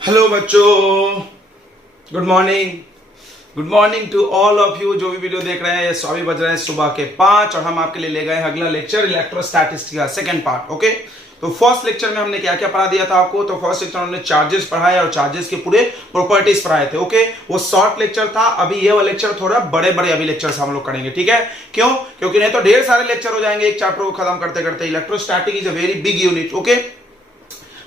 Hello बच्चों, good morning. Good morning to all of you जो भी वीडियो देख रहे हैं। अभी बज रहे हैं सुबह के 5 और हम आपके लिए ले गए हैं अगला लेक्चर इलेक्ट्रोस्टैटिक्स का सेकंड पार्ट। ओके, तो फर्स्ट लेक्चर में हमने क्या क्या पढ़ा दिया था आपको। तो फर्स्ट लेक्चर हमने चार्जेस पढ़ाए और चार्जेस के पूरे प्रॉपर्टीज पढ़ाए थे। ओके, वो शॉर्ट लेक्चर था। अभी ये वाला लेक्चर थोड़ा बड़े बड़े अभी लेक्चर्स हम लोग करेंगे, ठीक है। क्यों? क्योंकि नहीं तो ढेर सारे लेक्चर हो जाएंगे एक चैप्टर को खत्म करते करते। Electrostatic is a very big unit. Okay,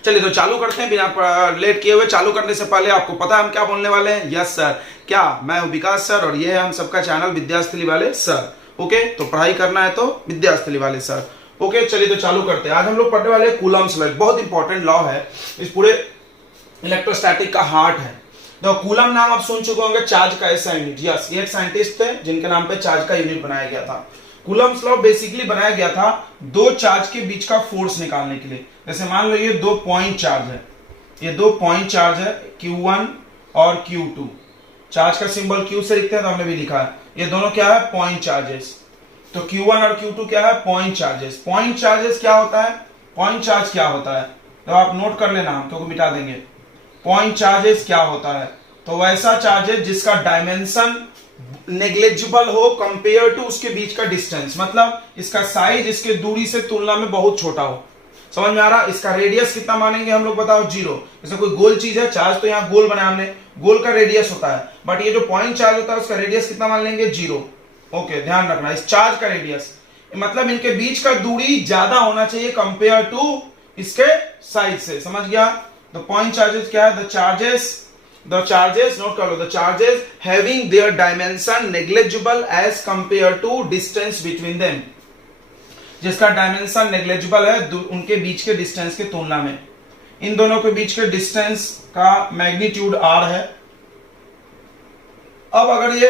चलिए तो चालू करते हैं बिना लेट किए हुए। चालू करने से पहले आपको पता है हम क्या बोलने वाले हैं? Yes sir. क्या? मैं हूं विकास सर और ये है हम सबका चैनल विद्यास्थली वाले सर। ओके, तो पढ़ाई करना है तो विद्यास्थली वाले सर। ओके, चलिए तो चालू करते हैं। आज हम लोग पढ़ने वाले हैं कूलम्स लॉ। बहुत इंपॉर्टेंट लॉ है, इस पूरे इलेक्ट्रोस्टैटिक का हार्ट है। तो कूलम नाम आप सुन चुके होंगे, चार्ज का ऐसा यूनिट। यस, ये एक साइंटिस्ट थे जिनके नाम पे चार्ज का यूनिट बनाया गया था। कूलम्स लॉ बेसिकली बनाया गया था दो चार्ज के बीच का फोर्स निकालने के लिए। जैसे मान लो ये दो पॉइंट चार्ज है, ये दो पॉइंट चार्ज है Q1 और Q2। चार्ज का सिंबल Q से लिखते हैं तो हमने भी लिखा है। ये दोनों क्या है? Point charges. तो Q1 और Q2 क्या है? Point charges. पॉइंट चार्जेस क्या होता है? पॉइंट चार्ज क्या होता है तो आप नोट कर लेना, हम तो मिटा देंगे। पॉइंट चार्जेस क्या होता है? तो वैसा चार्जेस जिसका डायमेंशन नेग्लिजिबल हो कंपेयर टू उसके बीच का डिस्टेंस। मतलब इसका साइज इसके दूरी से तुलना में बहुत छोटा हो। समझ में आ रहा? इसका रेडियस कितना मानेंगे हम लोग? बताओ, 0। जैसे कोई गोल चीज है, चार्ज तो यहाँ गोल बनाया हमने, गोल का रेडियस होता है, बट ये जो पॉइंट चार्ज होता है उसका रेडियस कितना मान लेंगे? 0। ओके, ध्यान रखना इस चार्ज का रेडियस, मतलब इनके बीच का दूरी ज्यादा होना चाहिए कंपेयर टू इसके साइज से। समझ गया? तो पॉइंट चार्जेस क्या है? the charges, note कर लो, the charges having their dimension negligible as compared to distance between them। जिसका डायमेंशन नेग्लिजिबल है उनके बीच के डिस्टेंस के तुलना में। इन दोनों के बीच के डिस्टेंस का मैग्नीट्यूड r है। अब अगर ये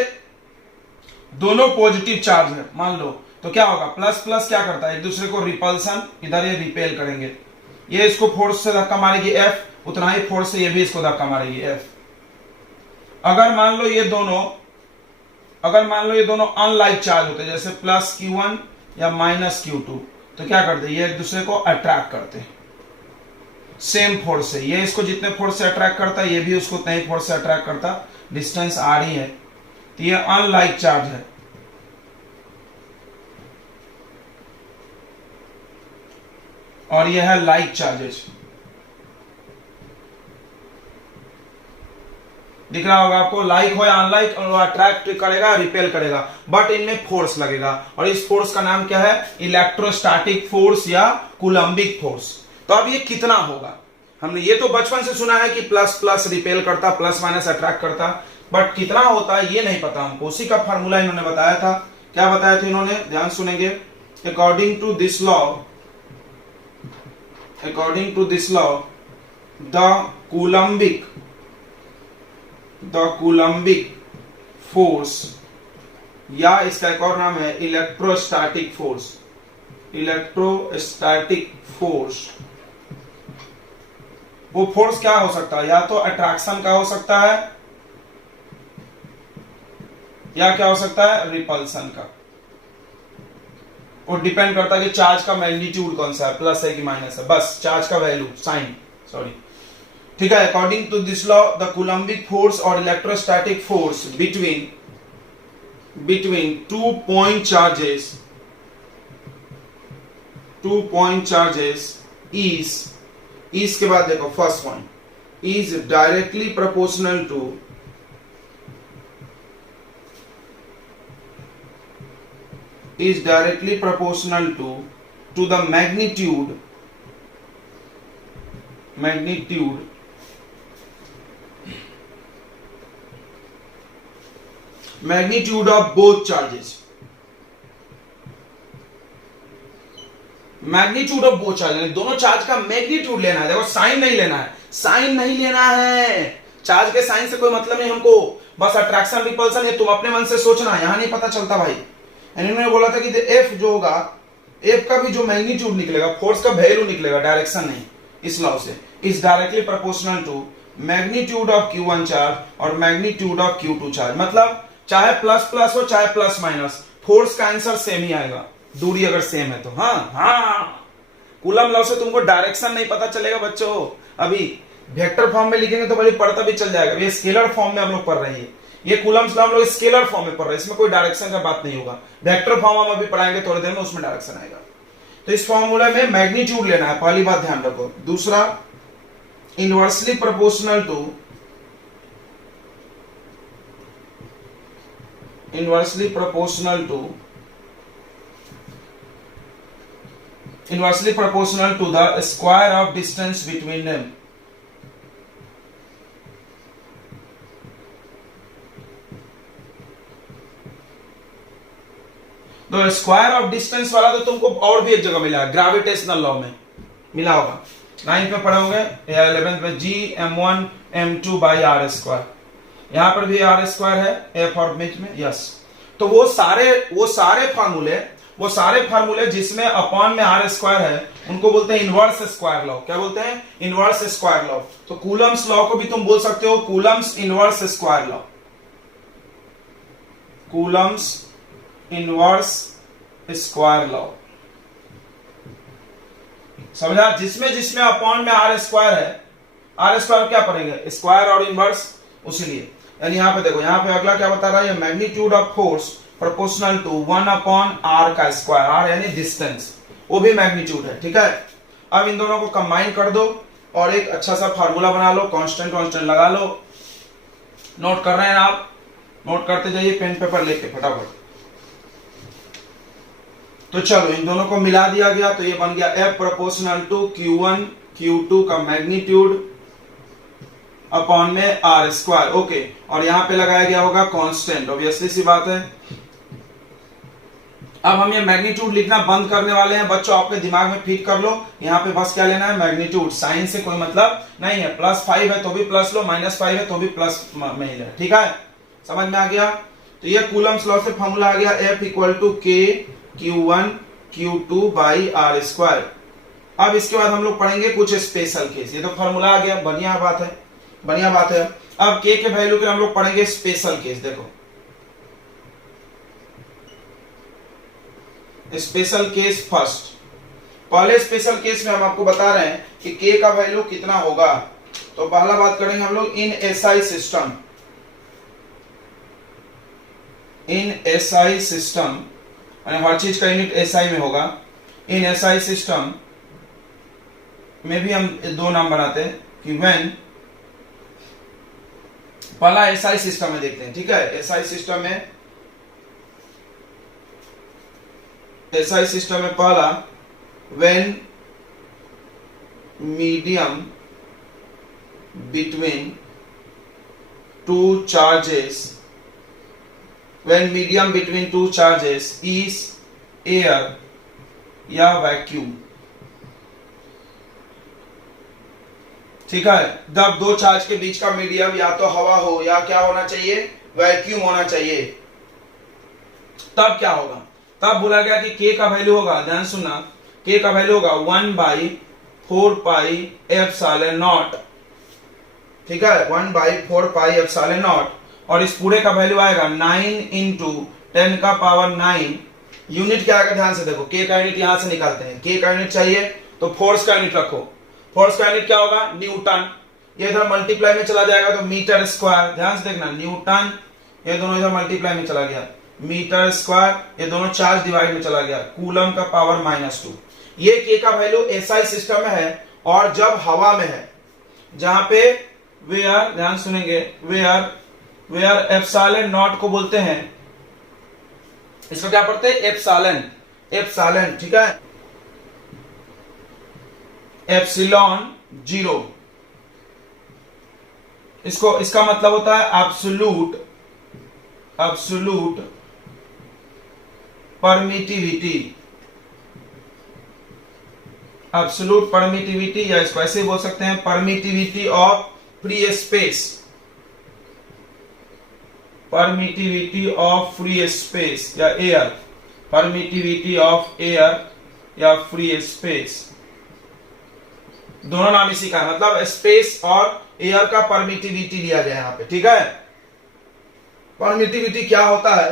दोनों पॉजिटिव चार्ज है मान लो, तो क्या होगा? प्लस प्लस क्या करता है? एक दूसरे को रिपल्सन, इधर ये रिपेल करेंगे। ये इसको फोर्स से धक्का मारेगी F, उतना ही फोर्स से ये भी इसको धक्का मारेगी F। अगर मान लो ये दोनों अनलाइक चार्ज होते, जैसे प्लस Q1 या माइनस Q2, तो क्या करते? ये एक दूसरे को अट्रैक्ट करते सेम फोर्स से। ये इसको जितने फोर्स से अट्रैक्ट करता है ये भी उसको उतने ही फोर्स से अट्रैक्ट करता। डिस्टेंस r ही है, तो ये अनलाइक चार्ज है। और ये है लाइक चार्जेस। दिख रहा होगा आपको? लाइक हो या अनलाइक, अट्रैक्ट करेगा, रिपेल करेगा, बट इनमें फोर्स लगेगा। और इस फोर्स का नाम क्या है? इलेक्ट्रोस्टैटिक फोर्स या कूलम्बिक फोर्स। तो अब ये कितना होगा? हमने ये तो बचपन से सुना है कि प्लस प्लस रिपेल करता, प्लस माइनस अट्रैक्ट करता, बट कितना होता है ये नहीं पता हमको। उसी का फार्मूला इन्होंने बताया था। क्या बताया था इन्होंने? ध्यान सुनेंगे। According to this law the coulombic force, या इसका एक और नाम है इलेक्ट्रोस्टैटिक फोर्स। वो फोर्स क्या हो सकता है? या तो अट्रैक्शन का हो सकता है, या क्या हो सकता है? रिपल्सन का। वो डिपेंड करता है कि चार्ज का मैग्नीट्यूड कौन सा है, प्लस है कि माइनस है। बस चार्ज का वैल्यू, साइन, सॉरी, ठीक है। According to this law the coulombic force और electrostatic force between two point charges is के बाद देखो first point, is directly proportional to the magnitude of both charges। Magnitude of both charge, दोनों charge का magnitude लेना है। देखो, sign नहीं लेना है, चार्ज के साइन से कोई मतलब नहीं हमको। बस अट्रैक्शन रिपल्सन ये तुम अपने मन से सोचना, यहां नहीं पता चलता भाई। इन्होंने बोला था कि F जो होगा, F का भी जो मैग्नीट्यूड निकलेगा, फोर्स का वैल्यू निकलेगा, डायरेक्शन नहीं, इस लॉ से, is directly proportional to magnitude of Q1 charge और मैग्नीट्यूड ऑफ Q2 चार्ज। मतलब चाहे प्लस प्लस हो चाहे प्लस माइनस, फोर्स का आंसर सेम ही आएगा, दूरी अगर सेम है तो। हाँ, कूलम लॉ से तुमको डायरेक्शन नहीं पता चलेगा बच्चों। अभी वेक्टर फॉर्म में लिखेंगे तो बड़ी पढ़ता भी चल जाएगा। ये स्केलर फॉर्म में हम लोग पढ़ रहे हैं, ये कूलम्स लॉ हम लोग स्केलर फॉर्म में पढ़ रहे हैं, इसमें कोई डायरेक्शन का बात नहीं होगा। वेक्टर फॉर्म हम अभी पढ़ाएंगे थोड़ी देर में, उसमें डायरेक्शन आएगा। तो इस फॉर्मूला में मैग्नीट्यूड लेना है, पहली बात ध्यान रखो। दूसरा, inversely proportional to inversely proportional to the square of distance between them। तो स्क्वायर ऑफ डिस्टेंस वाला तो तुमको और भी एक जगह मिला है, ग्रेविटेशनल लॉ में मिला होगा, 9th में पढ़े होंगे या 11th में, G(m1 m2 by r square. यहां पर भी आर स्क्वायर है ए फॉर्मेट में, यस। तो वो सारे फार्मूले जिसमें अपॉन में आर स्क्वायर है उनको बोलते हैं इनवर्स स्क्वायर लॉ। क्या बोलते हैं? Inverse square law. तो कूलम्स लॉ को भी तुम बोल सकते हो Coulomb's inverse square law, Coulomb's inverse square law. समझा? जिसमें अपॉन में आर स्क्वायर है, आर स्क्वायर क्या पढ़ेंगे? स्क्वायर और इनवर्स, उसीलिए। यानी यहां पे देखो, यहां पे अगला क्या बता रहा है? Magnitude of force proportional to 1/r का स्क्वायर, r यानी डिस्टेंस, वो भी मैग्नीट्यूड है। ठीक है, अब इन दोनों को कंबाइन कर दो और एक अच्छा सा फार्मूला बना लो, कांस्टेंट लगा लो। नोट कर रहे हैं आप? नोट करते जाइए पेन पेपर लेके फटाफट। तो चलो इन दोनों को मिला दिया गया, तो ये बन गया F proportional to Q1 Q2 का मैग्नीट्यूड अपॉन में आर स्क्वायर। ओके, और यहां पे लगाया गया होगा कांस्टेंट, ऑब्वियसली सी बात है। अब हम ये मैग्नीट्यूड लिखना बंद करने वाले हैं बच्चों, आपके दिमाग में फीड कर लो। यहाँ पे बस क्या लेना है? मैग्नीट्यूड। साइन से कोई मतलब नहीं है, +5 है तो भी प्लस लो, -5 है तो भी प्लस में ही लो। ठीक है, समझ में आ गया? तो ये कूलम्स लॉ से फॉर्मूला आ गया F = K Q1 Q2 by r square. अब इसके बाद हम लोग पढ़ेंगे कुछ स्पेशल केस। ये तो फॉर्मूला आ गया, बढ़िया बात है, बढ़िया बात है। अब K के वैल्यू के हम लोग पढ़ेंगे स्पेशल केस। देखो, स्पेशल केस फर्स्ट। पहले स्पेशल केस में हम आपको बता रहे हैं कि K का वैल्यू कितना होगा। तो पहला बात करेंगे हम लोग इन SI सिस्टम। इन SI सिस्टम, हर चीज का यूनिट SI में होगा। इन SI सिस्टम में भी हम दो नाम बनाते हैं कि व्हेन, पहला SI सिस्टम में देखते हैं। ठीक है, SI सिस्टम में पहला, when medium between two charges, when medium between two charges is air या वैक्यूम। ठीक है, जब दो चार्ज के बीच का मीडियम या तो हवा हो या क्या होना चाहिए? वैक्यूम होना चाहिए। तब क्या होगा? तब बोला गया कि K का वैल्यू होगा, ध्यान सुनना, K का वैल्यू होगा 1/4πε0। ठीक है, 1/4πε0, और इस पूरे का वैल्यू आएगा 9 × 10⁹। यूनिट क्या आएगा? ध्यान से देखो, K का यूनिट यहां से निकालते हैं। K का यूनिट चाहिए तो फोर्स का यूनिट रखो। फोर्स का यूनिट क्या होगा? न्यूटन। ये इधर मल्टीप्लाई में चला जाएगा तो मीटर स्क्वायर। ध्यान से देखना, न्यूटन, ये दोनों इधर मल्टीप्लाई में चला गया, मीटर स्क्वायर, ये दोनों चार्ज डिवाइड में चला गया, कूलम का पावर -2। ये K का वैल्यू SI सिस्टम में है, और जब हवा में है, जहां पे वेयर, ध्यान सुनेंगे, वेयर ε0 को बोलते हैं, इसको क्या पढ़ते हैं? एप्सिलॉन। ठीक है, ε0, इसका मतलब होता है एब्सोल्यूट परमिटिविटी, या इसको ऐसे बोल सकते हैं परमिटिविटी ऑफ फ्री स्पेस, या एयर, परमिटिविटी ऑफ एयर या फ्री स्पेस, दोनों नाम इसी का है। मतलब स्पेस और एयर का परमिटिविटी लिया गया यहाँ पे। ठीक है, परमिटिविटी क्या होता है?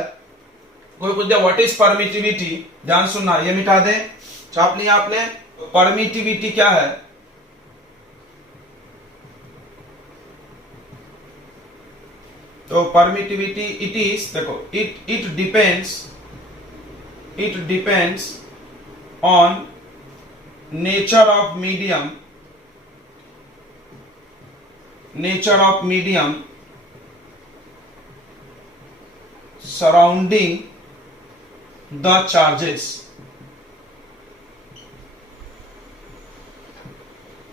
कोई पूछ दिया व्हाट इज परमिटिविटी, ध्यान सुनना, ये मिटा दें, छाप लिया आपने। परमिटिविटी क्या है? तो परमिटिविटी इट इज, देखो it depends on nature of medium surrounding the charges.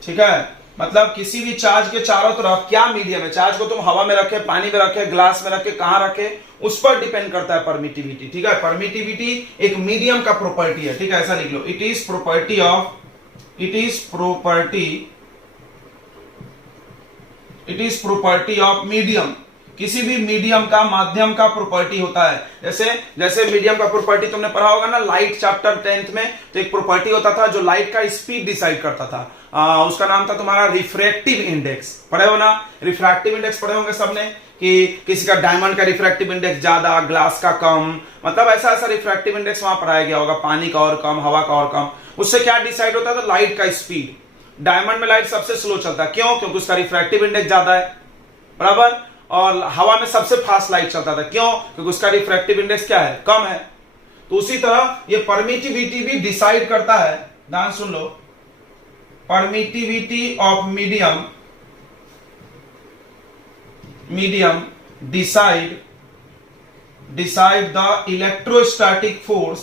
ठीक है, मतलब किसी भी चार्ज के चारों तरफ क्या मीडियम है, चार्ज को तुम हवा में रखे, पानी में रखे, ग्लास में रखे, कहां रखे, उस पर डिपेंड करता है परमिटिविटी। ठीक है, परमिटिविटी एक मीडियम का प्रॉपर्टी है। ठीक है, ऐसा लिख लो, it is property of medium. किसी भी मीडियम का, माध्यम का प्रॉपर्टी होता है। जैसे मीडियम का प्रॉपर्टी तुमने पढ़ा होगा ना लाइट चैप्टर 10th में, तो एक प्रॉपर्टी होता था जो लाइट का स्पीड डिसाइड करता था, उसका नाम था तुम्हारा रिफ्रैक्टिव इंडेक्स। पढ़े हो ना, रिफ्रैक्टिव इंडेक्स पढ़े होंगे सबने, कि किसी का डायमंड का रिफ्रैक्टिव इंडेक्स ज्यादा, ग्लास का कम, मतलब ऐसा ऐसा रिफ्रैक्टिव इंडेक्स वहां पढ़ाया गया होगा, पानी का और कम, हवा का और कम। उससे क्या डिसाइड होता था, लाइट का स्पीड। डायमंड में लाइट सबसे स्लो चलता है, क्यों? क्योंकि उसका रिफ्रैक्टिव इंडेक्स ज्यादा है, बराबर। और हवा में सबसे फास्ट लाइट चलता था, क्यों? क्योंकि उसका रिफ्रैक्टिव इंडेक्स क्या है, कम है। तो उसी तरह ये परमिटिविटी भी डिसाइड करता है, ध्यान सुन लो, permittivity of medium decide the electrostatic force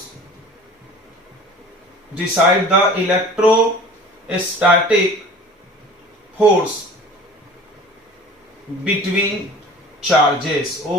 between charges. Oh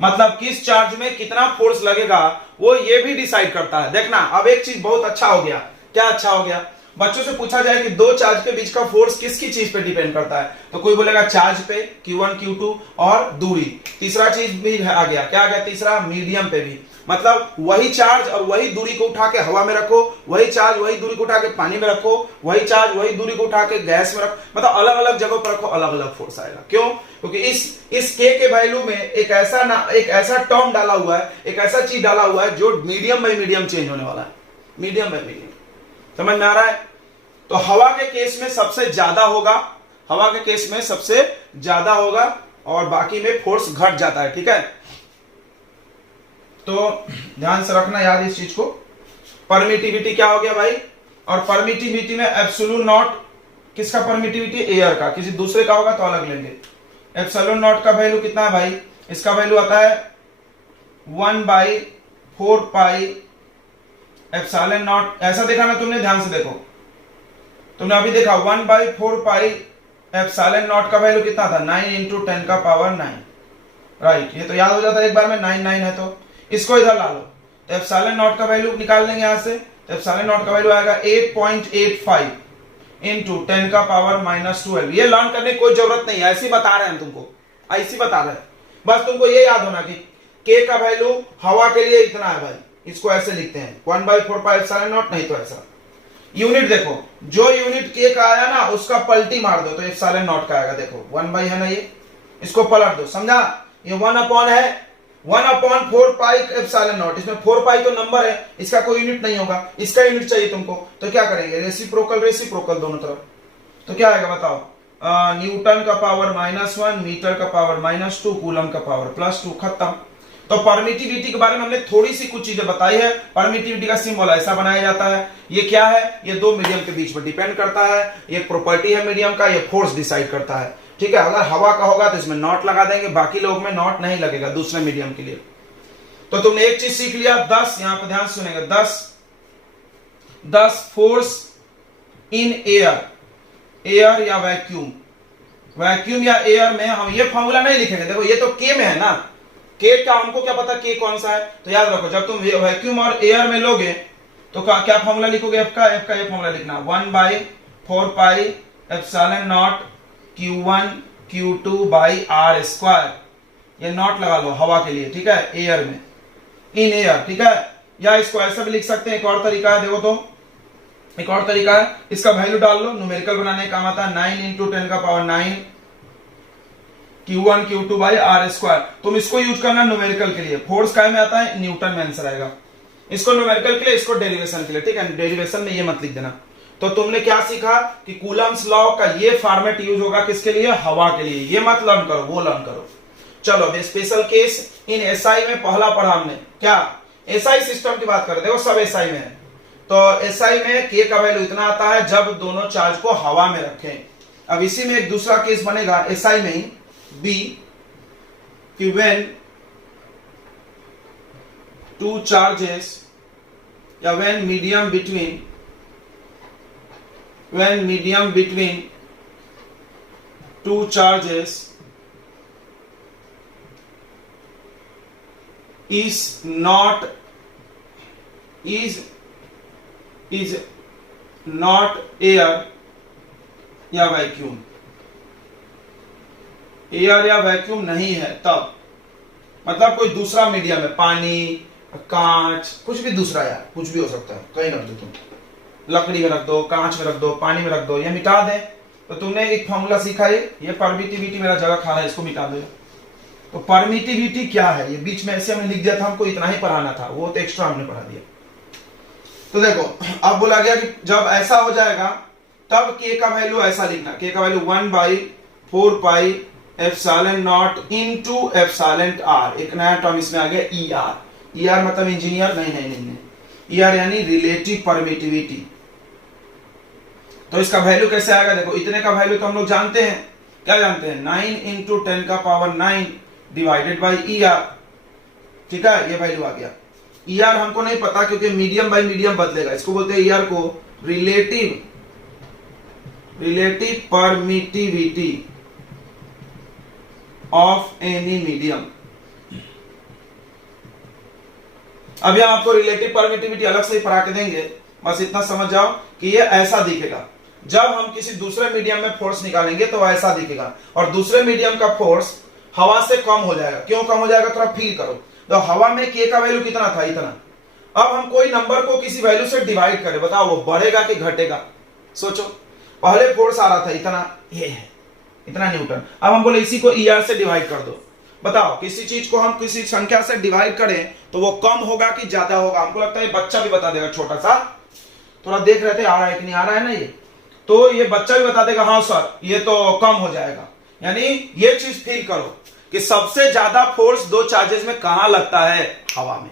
मतलब किस चार्ज में कितना फोर्स लगेगा वो ये भी डिसाइड करता है। देखना, अब एक चीज बहुत अच्छा हो गया। क्या अच्छा हो गया? बच्चों से पूछा जाए कि दो चार्ज के बीच का फोर्स किसकी चीज पे डिपेंड करता है, तो कोई बोलेगा चार्ज पे, Q1 Q2, और दूरी। तीसरा चीज भी आ गया, क्या आ गया तीसरा? मीडियम पे भी। मतलब वही चार्ज और वही दूरी को उठा के हवा में रखो, वही चार्ज वही दूरी को उठा के पानी में रखो, वही चार्ज वही दूरी को उठा के गैस में रखो, मतलब अलग अलग जगह पर रखो, अलग अलग फोर्स आएगा। क्यों? क्योंकि इस K के वैल्यू में एक ऐसा टर्म डाला हुआ है, एक ऐसा चीज डाला हुआ है जो मीडियम बाई मीडियम चेंज होने वाला है, मीडियम बाई मीडियम। समझ में आ रहा है? तो हवा के केस में सबसे ज्यादा होगा, और बाकी में फोर्स घट जाता है। ठीक है, तो ध्यान से रखना याद इस चीज को। परमिटिविटी क्या हो गया भाई? और परमिटिविटी में एब्सोल्यूट नॉट, किसका परमिटिविटी? एयर का। किसी दूसरे का होगा तो अलग लेंगे। एप्सिलॉन नॉट का वैल्यू कितना है भाई? इसका वैल्यू आता है 1/4 पाई एप्सिलॉन नॉट। ऐसा देखा ना तुमने? ध्यान से देखो, तुमने अभी देखा 1/4 पाई एप्सिलॉन नॉट का वैल्यू कितना था? 9 × 10⁹ राइट। ये तो याद हो जाता है एक बार में, 9 है। तो इसको इधर ला लो, तो एप्सिलॉन नॉट का वैल्यू निकाल लेंगे यहां से। तो एप्सिलॉन नॉट का वैल्यू आएगा 8.85 × 10⁻12। ये लर्न करने की कोई जरूरत नहीं है, ऐसे बता रहे हैं तुमको, ऐसे बता रहे हैं। बस तुमको ये याद होना कि K का वैल्यू हवा के लिए इतना है भाई, इसको ऐसे लिखते हैं 1/4 पाई एप्सिलॉन नॉट, नहीं तो ऐसा। यूनिट देखो, जो यूनिट K का आया ना उसका पलटी मार दो तो एप्सिलॉन नॉट का आएगा। देखो 1 है ना, ये इसको पलट दो, समझा? ये 1 है 1/4 पाई एप्सिलॉन नॉट। इसमें 4 पाई तो नंबर है, इसका कोई यूनिट नहीं होगा, इसका यूनिट चाहिए तुमको। तो क्या करेंगे? रेसिप्रोकल दोनों तरफ। तो क्या आएगा बताओ? न्यूटन का पावर -1, मीटर का पावर -2, कूलम का पावर +2, खत्म। तो परमिटिविटी के बारे में हमने थोड़ी सी कुछ चीजें बताई है। परमिटिविटी का सिंबल ऐसा बनाया जाता है। ये क्या है? ये दो मीडियम के बीच में डिपेंड करता है, ये प्रॉपर्टी है मीडियम का, ये फोर्स डिसाइड करता है। ठीक है, अगर हवा का होगा तो इसमें नॉट लगा देंगे, बाकी लोग में नॉट नहीं लगेगा दूसरे मीडियम के लिए। तो तुमने एक चीज सीख लिया, 10, यहां पे ध्यान सुनेगा, 10 फोर्स इन एयर या वैक्यूम या एयर में हम ये फॉर्मूला नहीं लिखेंगे। देखो ये तो K में है ना, K का हमको क्या पता K कौन सा है? तो याद रखो, जब तुम वैक्यूम और एयर में लोगे तो क्या फॉर्मूला लिखोगे? F का ये फॉर्मूला लिखना 1/4 pi epsilon nought Q1 Q2/r²। ये नॉट लगा लो हवा के लिए, ठीक है, एयर में, इन एयर। ठीक है, या इसको ऐसा भी लिख सकते हैं, एक और तरीका है, देखो तो एक और तरीका है, इसका वैल्यू डाल लो, न्यूमेरिकल बनाने का काम आता है। 9 × 10⁹ Q1 Q2/r²। तुम इसको यूज करना न्यूमेरिकल के लिए। फोर्स काय में आता है? न्यूटन में आंसर आएगा। इसको न्यूमेरिकल के लिए, इसको डेरिवेशन के लिए। ठीक है, डेरिवेशन में ये मत लिख देना, तो तुमने क्या सीखा कि कूलम्स लॉ का ये फॉर्मेट यूज होगा किसके लिए, हवा के लिए। ये मत लर्न करो, वो लर्न करो। चलो अब स्पेशल केस इन एसआई में पहला पढ़ा हमने, क्या एसआई सिस्टम की बात कर रहे, देखो सब एसआई में है। तो एसआई में के का वैल्यू इतना आता है जब दोनों चार्ज को हवा में रखें। अब इसी में एक दूसरा केस बनेगा एसआई में ही, बी, कि व्हेन टू चार्जेस या when medium between two charges is not air या वैक्यूम, एयर या वैक्यूम नहीं है तब, मतलब कोई दूसरा मीडियम है, पानी, कांच, कुछ भी दूसरा यार, कुछ भी हो सकता है, कहीं रख दो तुम, लकड़ी में रख दो, कांच में रख दो, पानी में रख दो, ये मिटा दे। तो तुमने एक फॉर्मूला सीखा है, ये परमिटिविटी मेरा जगह खा रहा है, इसको मिटा दो। तो परमिटिविटी क्या है, ये बीच में ऐसे हमने लिख दिया था, हमको इतना ही पढ़ाना था, वो तो एक्स्ट्रा हमने पढ़ा दिया। तो देखो अब बोला गया कि जब ऐसा हो जाएगा तब के का वैल्यू ऐसा लिखना, के का value 1/4 pi epsilon nought into epsilon r. एक नया टर्म इसमें आ गया ई आर। ई आर मतलब इंजीनियर, नहीं, ई आर यानी रिलेटिव परमिटिविटी। तो इसका वैल्यू कैसे आएगा, देखो इतने का वैल्यू तो हम लोग जानते हैं, क्या जानते हैं, 9 into 10⁻9 divided by E R. ठीक है, ये वैल्यू आ गया। ई आर हमको नहीं पता क्योंकि मीडियम बाई मीडियम बदलेगा, इसको बोलते हैं ई आर को relative permittivity of any medium. अब यहां आपको रिलेटिव परमिटिविटी अलग से ही पढ़ा के देंगे, बस इतना समझ जाओ कि ये ऐसा दिखेगा। जब हम किसी दूसरे मीडियम में फोर्स निकालेंगे तो ऐसा दिखेगा, और दूसरे मीडियम का फोर्स हवा से कम हो जाएगा। क्यों कम हो जाएगा, थोड़ा फील करो। तो हवा में के का वैल्यू कितना था, इतना। अब हम कोई नंबर को किसी वैल्यू से डिवाइड करें, बताओ वो बढ़ेगा कि घटेगा। सोचो, पहले फोर्स आ रहा था इतना, ये है इतना न्यूटन, अब हम बोले इसी को ई आर से डिवाइड कर दो। बताओ किसी चीज को हम किसी संख्या से डिवाइड करें तो वो कम होगा कि ज्यादा होगा। हमको लगता है बच्चा भी बता देगा, छोटा सा थोड़ा देख रहे थे आ रहा है कि नहीं आ रहा है ना, ये तो ये बच्चा भी बता देगा हाँ सर ये तो कम हो जाएगा। यानी ये चीज फील करो कि सबसे ज्यादा फोर्स दो चार्जेस में कहां लगता है, हवा में।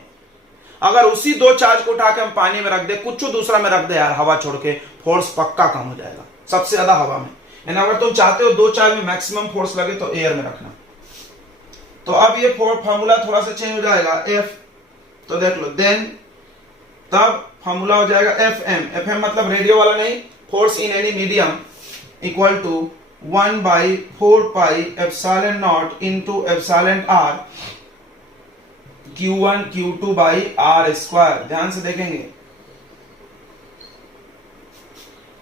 अगर उसी दो चार्ज को उठा के हम पानी में रख दे, कुछ दूसरा में रख दे यार, हवा छोड़ के, फोर्स पक्का कम हो जाएगा, सबसे ज्यादा हवा में। यानी अगर तुम चाहते हो दो चार्ज में मैक्सिमम फोर्स लगे तो एयर में रखना। तो अब ये फॉर्मूला थोड़ा सा चेंज हो जाएगा, एफ, तो देख लो देन तब फॉर्मूला हो जाएगा एफ एम मतलब रेडियो वाला नहीं, force in any medium equal to 1/4 pi epsilon nought into epsilon r Q1 Q2 by r square. ध्यान से देखेंगे,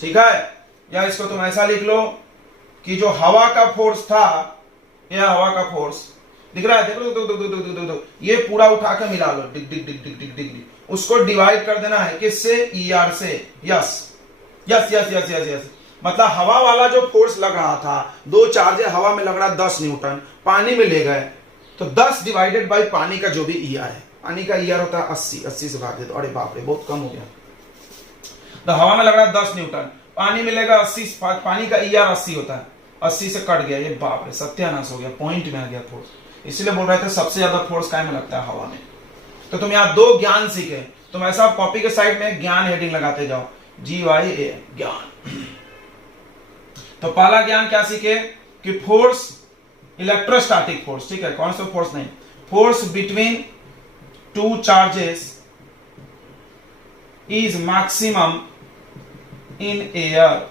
ठीक है। या इसको तुम ऐसा लिख लो कि जो हवा का फोर्स था, यह हवा का फोर्स दिख रहा है, देखो ये पूरा उठा के मिला लो, डिग डिग डिग डिग डिग डिग, उसको डिवाइड कर देना है किससे, ई आर से। Yes yes yes yes yes yes, मतलब हवा वाला जो फोर्स लग रहा था, दो चार्ज हवा में लग रहा 10 न्यूटन, पानी में ले गए तो 10 डिवाइडेड बाई पानी का जो भी ई आर है, पानी का ई आर होता है 80 से भाग दे तो, अरे बाप रे बहुत कम हो गया। तो हवा में लग रहा है 10 न्यूटन, पानी में लेगा 80, पानी का ई आर 80 होता है, 80 से कट गया, ये बाप रे सत्यानाश हो गया, पॉइंट में आ गया फोर्स। इसलिए बोल रहे थे सबसे ज्यादा फोर्स काय में लगता है, हवा में। तो तुम यहाँ दो ज्ञान सीखे, तुम ऐसा कॉपी के साइड में ज्ञान हेडिंग लगाते जाओ, GYA ज्ञान। तो पहला ज्ञान क्या सीखे कि फोर्स, इलेक्ट्रोस्टैटिक फोर्स, ठीक है, कौन सा फोर्स नहीं, force between two charges is maximum in air.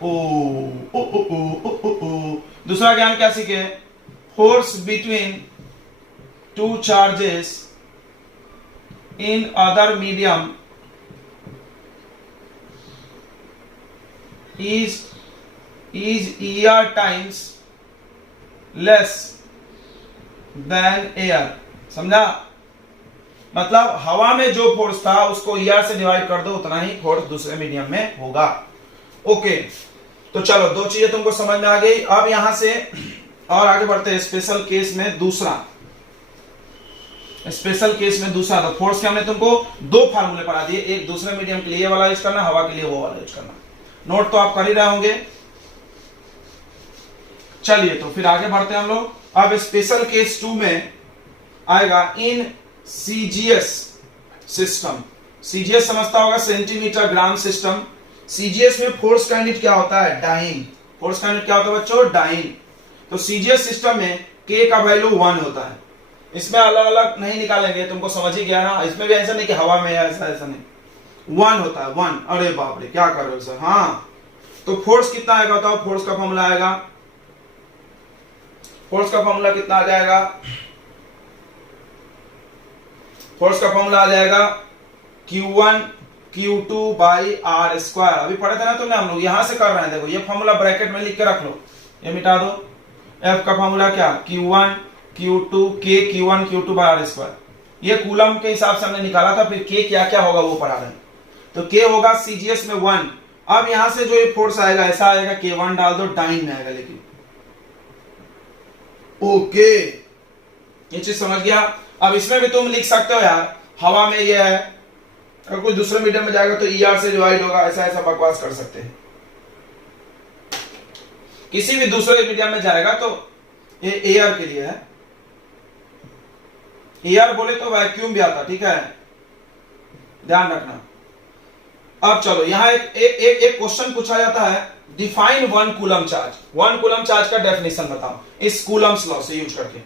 दूसरा ज्ञान क्या सीखे, force between two charges in other medium is ER times less than air। समझा, मतलब हवा में जो फोर्स था उसको ER से डिवाइड कर दो, उतना ही फोर्स दूसरे मीडियम में होगा। ओके, तो चलो दो चीजें तुमको समझ में आ गई। अब यहां से और आगे बढ़ते हैं स्पेशल केस में दूसरा। स्पेशल केस में दूसरा, तो फोर्स के हमने तुमको दो फार्मूले पढ़ा दिए, एक दूसरे मीडियम के लिए वाला यूज करना, हवा के लिए वो वाला यूज करना। नोट तो आप कर ही रहे होंगे। चलिए तो फिर आगे बढ़ते हैं हम लोग। अब स्पेशल केस 2 में आएगा इन सीजीएस सिस्टम। सीजीएस समझता होगा, सेंटीमीटर ग्राम सिस्टम। सीजीएस में फोर्स का यूनिट क्या होता है? डाइन। फोर्स का यूनिट क्या होता है बच्चों? डाइन। तो सीजीएस सिस्टम में के का वैल्यू 1 होता है। इसमें अलग अलग नहीं निकालेंगे, तुमको समझ ही गया ना। इसमें भी ऐसा नहीं कि हवा में ऐसा ऐसा नहीं, 1 होता है 1। अरे बाप रे क्या कर रहे हो सर। हाँ तो फोर्स कितना आएगा बताओ? फोर्स का फॉर्मूला आएगा, फोर्स का फॉर्मूला कितना आ जाएगा? फोर्स का फॉर्मूला आ जाएगा Q1 Q2 by r square. अभी पढ़े थे ना तुमने, हम लोग यहां से कर रहे हैं। देखो ये फॉर्मूला ब्रैकेट में लिख के रख लो, ये मिटा दो। F का फॉर्मूला क्या? Q1 Q2 K Q1 Q2 by r square. ये कूलम के हिसाब से हमने निकाला था, फिर K क्या क्या होगा वो पढ़ा रहे हैं। तो K होगा सीजीएस में 1। अब यहां से जो ये फोर्स आएगा ऐसा आएगा, K1 डाल दो, डाइन में आएगा। लेकिन ओके ये चीज समझ गया। अब इसमें भी तुम लिख सकते हो यार, हवा में ये है, अगर कोई दूसरे मीडियम में जाएगा तो ER से डिवाइड होगा, ऐसा ऐसा बकवास कर सकते हैं। किसी भी दूसरे मीडियम में जाएगा तो ये एयर के लिए है। एयर बोले तो वैक्यूम भी आता, ठीक है, ध्यान रखना। अब चलो यहां एक क्वेश्चन पूछा जाता है, define 1 coulomb charge. 1 coulomb charge का डेफिनेशन बताओ इस कूलम्स लॉ से यूज करके।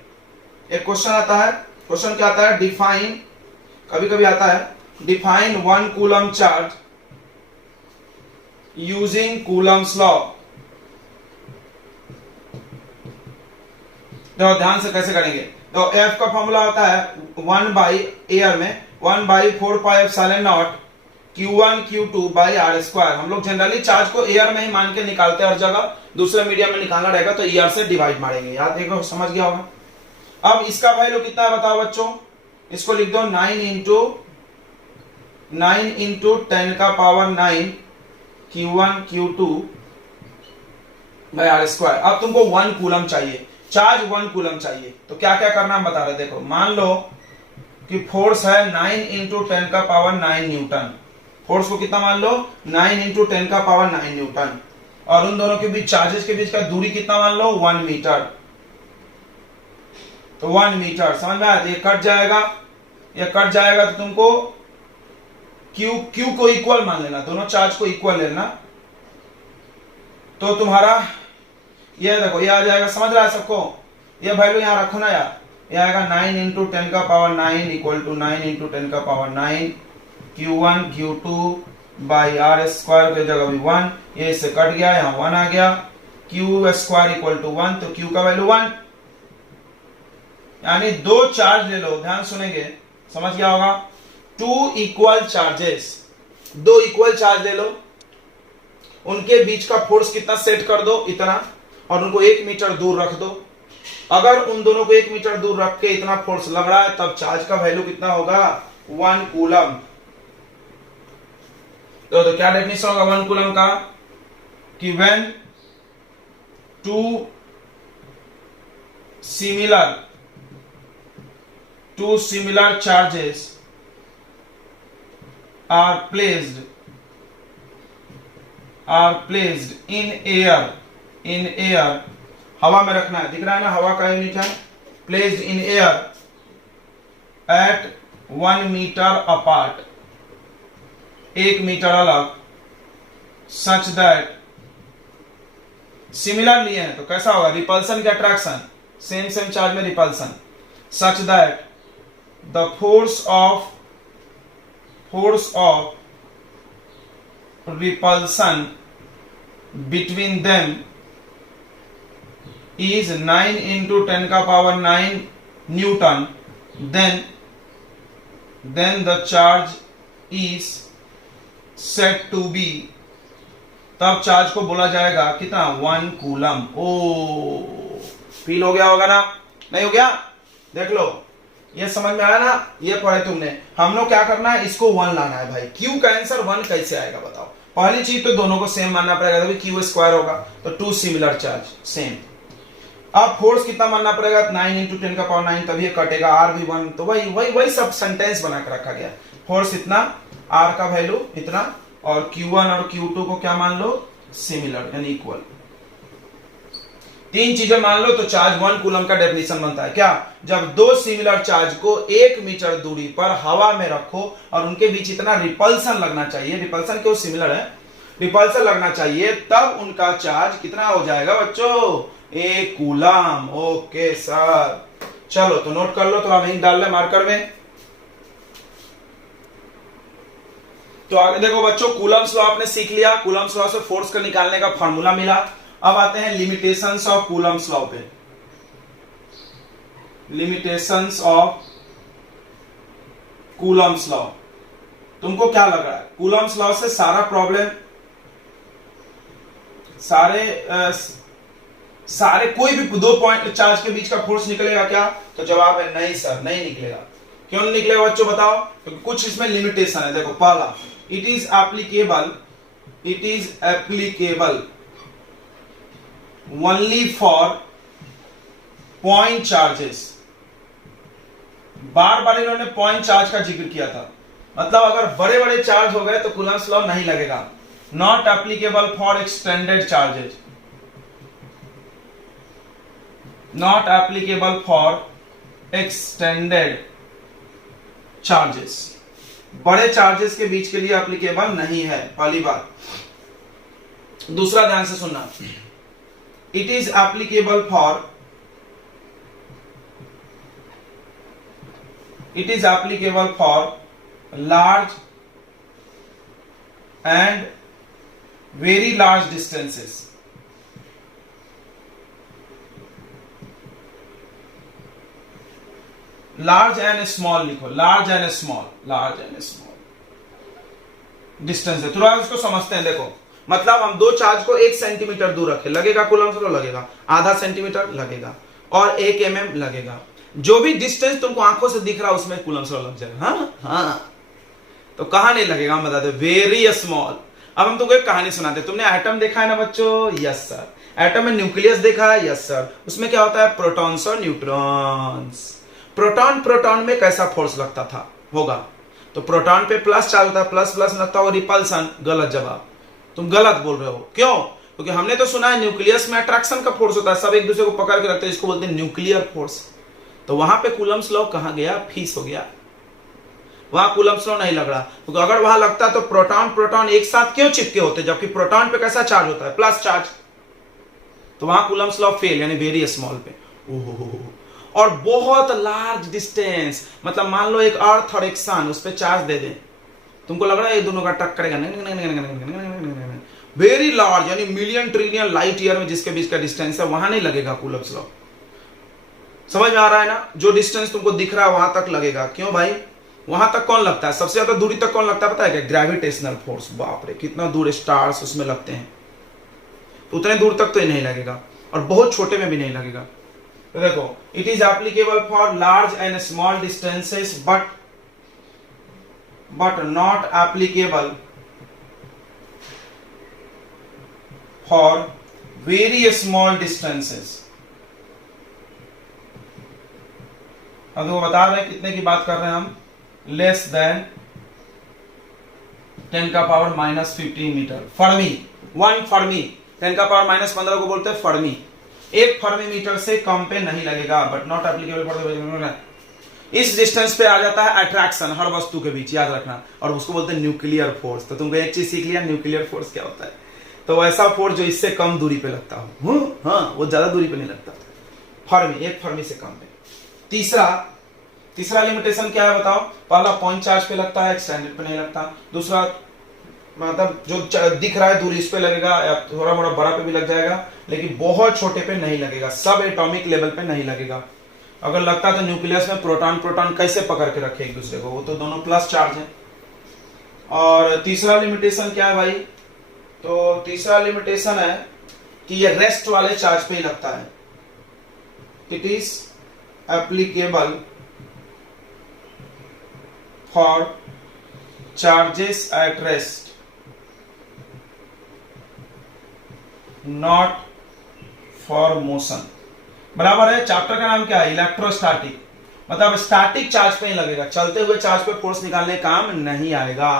एक क्वेश्चन आता है, क्वेश्चन क्या आता है? डिफाइन, कभी कभी आता है define 1 coulomb charge using Coulomb's law. तो ध्यान से कैसे करेंगे। तो F का फॉर्मूला होता है 1 बाई एयर में 1 by 4 pi epsilon nought Q1 Q2 by r square. हम लोग जनरली चार्ज को एयर में ही मान के निकालते हैं हर जगह, दूसरे मीडियम में निकालना रहेगा तो ER से डिवाइड मारेंगे। याद देखो, समझ गया होगा। अब इसका वैल्यू कितना है बताओ बच्चों? इसको लिख दो 9 इंटू 10 का power 9 Q1 Q2 by r square. अब तुमको 1 कूलम चाहिए, चार्ज 1 कूलम चाहिए, तो क्या क्या करना हम बता रहे। देखो मान लो कि फोर्स है 9 इंटू 10 का पावर 9 न्यूटन। फोर्स को कितना मान लो? 9 इंटू 10 का पावर 9 न्यूटन। और उन दोनों के बीच, चार्जेस के बीच का दूरी कितना मान लो? 1 मीटर। तो 1 मीटर समझ में आया? ये कट जाएगा, ये कट जाएगा तो तुमको Q को इक्वल मान लेना, दोनों चार्ज को इक्वल लेना। तो तुम्हारा ये देखो ये आ जाएगा, समझ रहा है सबको? ये वैल्यू यहां रखो ना यार, ये आएगा 9 इंटू 10 का पावर 9 इक्वल टू 9 इंटू 10 का power 9 Q1 Q2 by r square के जगह भी 1, ये इससे कट गया, यहाँ 1 आ गया। Q स्क्वायर इक्वल टू 1, तो Q का वैल्यू 1। यानी 2 चार्ज ले लो, ध्यान सुनेंगे, समझ गया होगा। 2 इक्वल चार्जेस, 2 इक्वल चार्ज ले लो, उनके बीच का फोर्स कितना सेट कर दो, इतना, और उनको 1 मीटर दूर रख दो। अगर उन दोनों को 1 मीटर दूर रख के इतना फोर्स लग रहा है, तब चार्ज का वैल्यू कितना होगा? 1 कूलम। तो क्या डेफिनेशन होगा 1 कूलम का? कि when 2 similar charges are placed in air, हवा में रखना है, दिख रहा है ना, हवा का यूनिट है। placed in air at 1 metre apart, 1 metre अलग, such that सिमिलर लिए हैं तो कैसा होगा? रिपल्सन के अट्रैक्शन, सेम चार्ज में repulsion. such that the force of repulsion between them is 9 into 10 का power 9 Newton, then the charge is said to be, तब चार्ज को बोला जाएगा कितना? 1 कूलम। ओ फील हो गया होगा ना? नहीं हो गया? देख लो, ये समझ में आया ना? ये पढ़े तुमने। हम लोग क्या करना है, इसको 1 लाना है भाई। Q का आंसर 1 कैसे आएगा बताओ? पहली चीज तो दोनों को सेम मानना पड़ेगा, तभी Q स्क्वायर होगा, तो 2 सिमिलर चार्ज सेम। अब फोर्स कितना मानना पड़ेगा? 9 इंटू 10 का पावर 9, तभी ये कटेगा, R भी 1। तो वही सब सेंटेंस बना के रखा गया। फोर्स इतना, R का वैल्यू इतना, और Q1 और Q2 को क्या मान लो, सिमिलर यानी इक्वल। तीन चीजें मान लो तो चार्ज 1 कूलम का डेफिनेशन बनता है। क्या? जब दो सिमिलर चार्ज को 1 मीटर दूरी पर हवा में रखो और उनके बीच इतना रिपल्सन लगना चाहिए, रिपल्सन क्यों, सिमिलर है, रिपल्सन लगना चाहिए, तब उनका चार्ज कितना हो जाएगा बच्चों, 1 कूलम। ओके सर, चलो तो नोट कर लो, तो हम यही डाल लें मार्कर में। तो आगे देखो बच्चों, कूलम्स लॉ आपने सीख लिया, कूलम्स लॉ से फोर्स का निकालने का फॉर्मूला मिला। अब आते हैं लिमिटेशंस ऑफ कूलम्स लॉ पे। लिमिटेशंस ऑफ कूलम्स लॉ, तुमको क्या लग रहा है, कूलम्स लॉ से सारा प्रॉब्लम, सारे कोई भी दो पॉइंट चार्ज के बीच का फोर्स निकलेगा क्या? तो जवाब है नहीं सर, नहीं निकलेगा। क्यों नहीं निकलेगा बच्चों बताओ? क्योंकि कुछ इसमें लिमिटेशन है। देखो पहला, it is applicable only for point charges. बार बार इन्होंने पॉइंट चार्ज का जिक्र किया था, मतलब अगर बड़े बड़े चार्ज हो गए तो कूलम्स लॉ नहीं लगेगा। Not applicable for extended charges, not applicable for extended charges, बड़े चार्जेस के बीच के लिए एप्लीकेबल नहीं है, पहली बात। दूसरा ध्यान से सुनना, it is applicable for large and very large distances. Large and small लिखो, लार्ज एंड स्मॉल डिस्टेंस है। थोड़ा इसको समझते हैं। देखो मतलब हम दो चार्ज को 1 सेंटीमीटर दूर रखे, लगेगा कूलम्स लॉ? लगेगा। आधा सेंटीमीटर लगेगा, और 1 mm लगेगा। जो भी डिस्टेंस तुमको आंखों से दिख रहा है उसमें कूलम्स लॉ लग जाएगा। हाँ, तो कहां नहीं लगेगा हम बता दो, वेरी स्मॉल। अब हम तुमको एक कहानी सुनाते। तुमने एटम देखा है ना बच्चों? Yes sir. एटम में न्यूक्लियस देखा है? Yes sir. उसमें क्या होता है, प्रोटॉन्स और न्यूट्रॉन्स। प्रोटॉन में कैसा फोर्स लगता था, होगा, तो प्रोटॉन पे प्लस चार्ज होता है, प्लस प्लस लगता होगा रिपल्सन। गलत जवाब, तुम गलत बोल रहे हो। क्यों? क्योंकि हमने तो सुना है न्यूक्लियस में अट्रैक्शन का फोर्स होता है, सब एक दूसरे को पकड़ के रखते हैं, इसको बोलते हैं न्यूक्लियर फोर्स। तो वहां पे कूलम्स लॉ कहां गया, फीस हो गया। वहां कूलम्स लॉ नहीं लग रहा, क्योंकि अगर वहां लगता तो प्रोटॉन एक साथ क्यों चिपके होते, जबकि प्रोटॉन पे कैसा चार्ज होता है, प्लस चार्ज। तो वहां कूलम्स लॉ फेल, यानी वेरी स्मॉल पे। और बहुत लार्ज डिस्टेंस, मतलब मान लो एक अर्थ और एक सन, उस पर चार्ज दे दें, तुमको लग रहा है ये दोनों का टक्कर करेगा, वेरी लार्ज यानी मिलियन ट्रिलियन लाइट ईयर में जिसके बीच का डिस्टेंस है, वहां नहीं लगेगा कूलम्स लॉ। समझ में आ रहा है ना? जो डिस्टेंस तुमको दिख रहा है वहां तक लगेगा। क्यों भाई? वहां तक कौन लगता है, सबसे ज्यादा दूरी तक कौन लगता है पता है क्या? Gravitational force. बाप रे, कितना दूर स्टार्स उसमें लगते हैं, तो उतने दूर तक तो ये नहीं लगेगा, और बहुत छोटे में भी नहीं लगेगा। तो देखो, it is applicable for large and small distances but not applicable for very small distances। अब वो बता रहे हैं कितने की बात कर रहे हैं हम, less than 10⁻⁻15 metre. Fermi, 1 fermi, 10⁻⁻15 को बोलते हैं फर्मी। 1 फर्मी मीटर से कम पे नहीं लगेगा, बट नॉट एप्लीकेबल फॉर। इस डिस्टेंस पे आ जाता है अट्रैक्शन हर वस्तु के बीच, याद रखना, और उसको बोलते हैं न्यूक्लियर फोर्स। तो तुमको एक चीज सीख लिया, न्यूक्लियर फोर्स क्या होता है। तो ऐसा फोर्स जो इससे कम दूरी पे लगता हो। हाँ, वो ज्यादा दूरी पे नहीं लगता, फर्मी, 1 फर्मी से कम पे। तीसरा लिमिटेशन क्या है बताओ? पहला पॉइंट चार्ज पे लगता है, एक्सटेंडेड पे नहीं लगता। दूसरा मतलब जो दिख रहा है दूरी इस पे लगेगा, या थोड़ा मोड़ा बड़ा पे भी लग जाएगा, लेकिन बहुत छोटे पे नहीं लगेगा, सब एटॉमिक लेवल पे नहीं लगेगा। अगर लगता तो न्यूक्लियस में प्रोटॉन कैसे पकड़ के रखे एक दूसरे को, वो तो दोनों प्लस चार्ज है। और तीसरा लिमिटेशन क्या है भाई? तो तीसरा लिमिटेशन है कि ये रेस्ट वाले चार्ज पे ही लगता है। It is applicable for charges at rest, not for motion. बराबर है। चैप्टर का नाम क्या है? इलेक्ट्रोस्टैटिक। मतलब स्टैटिक चार्ज पे ही लगेगा, चलते हुए चार्ज पे फोर्स निकालने काम नहीं आएगा।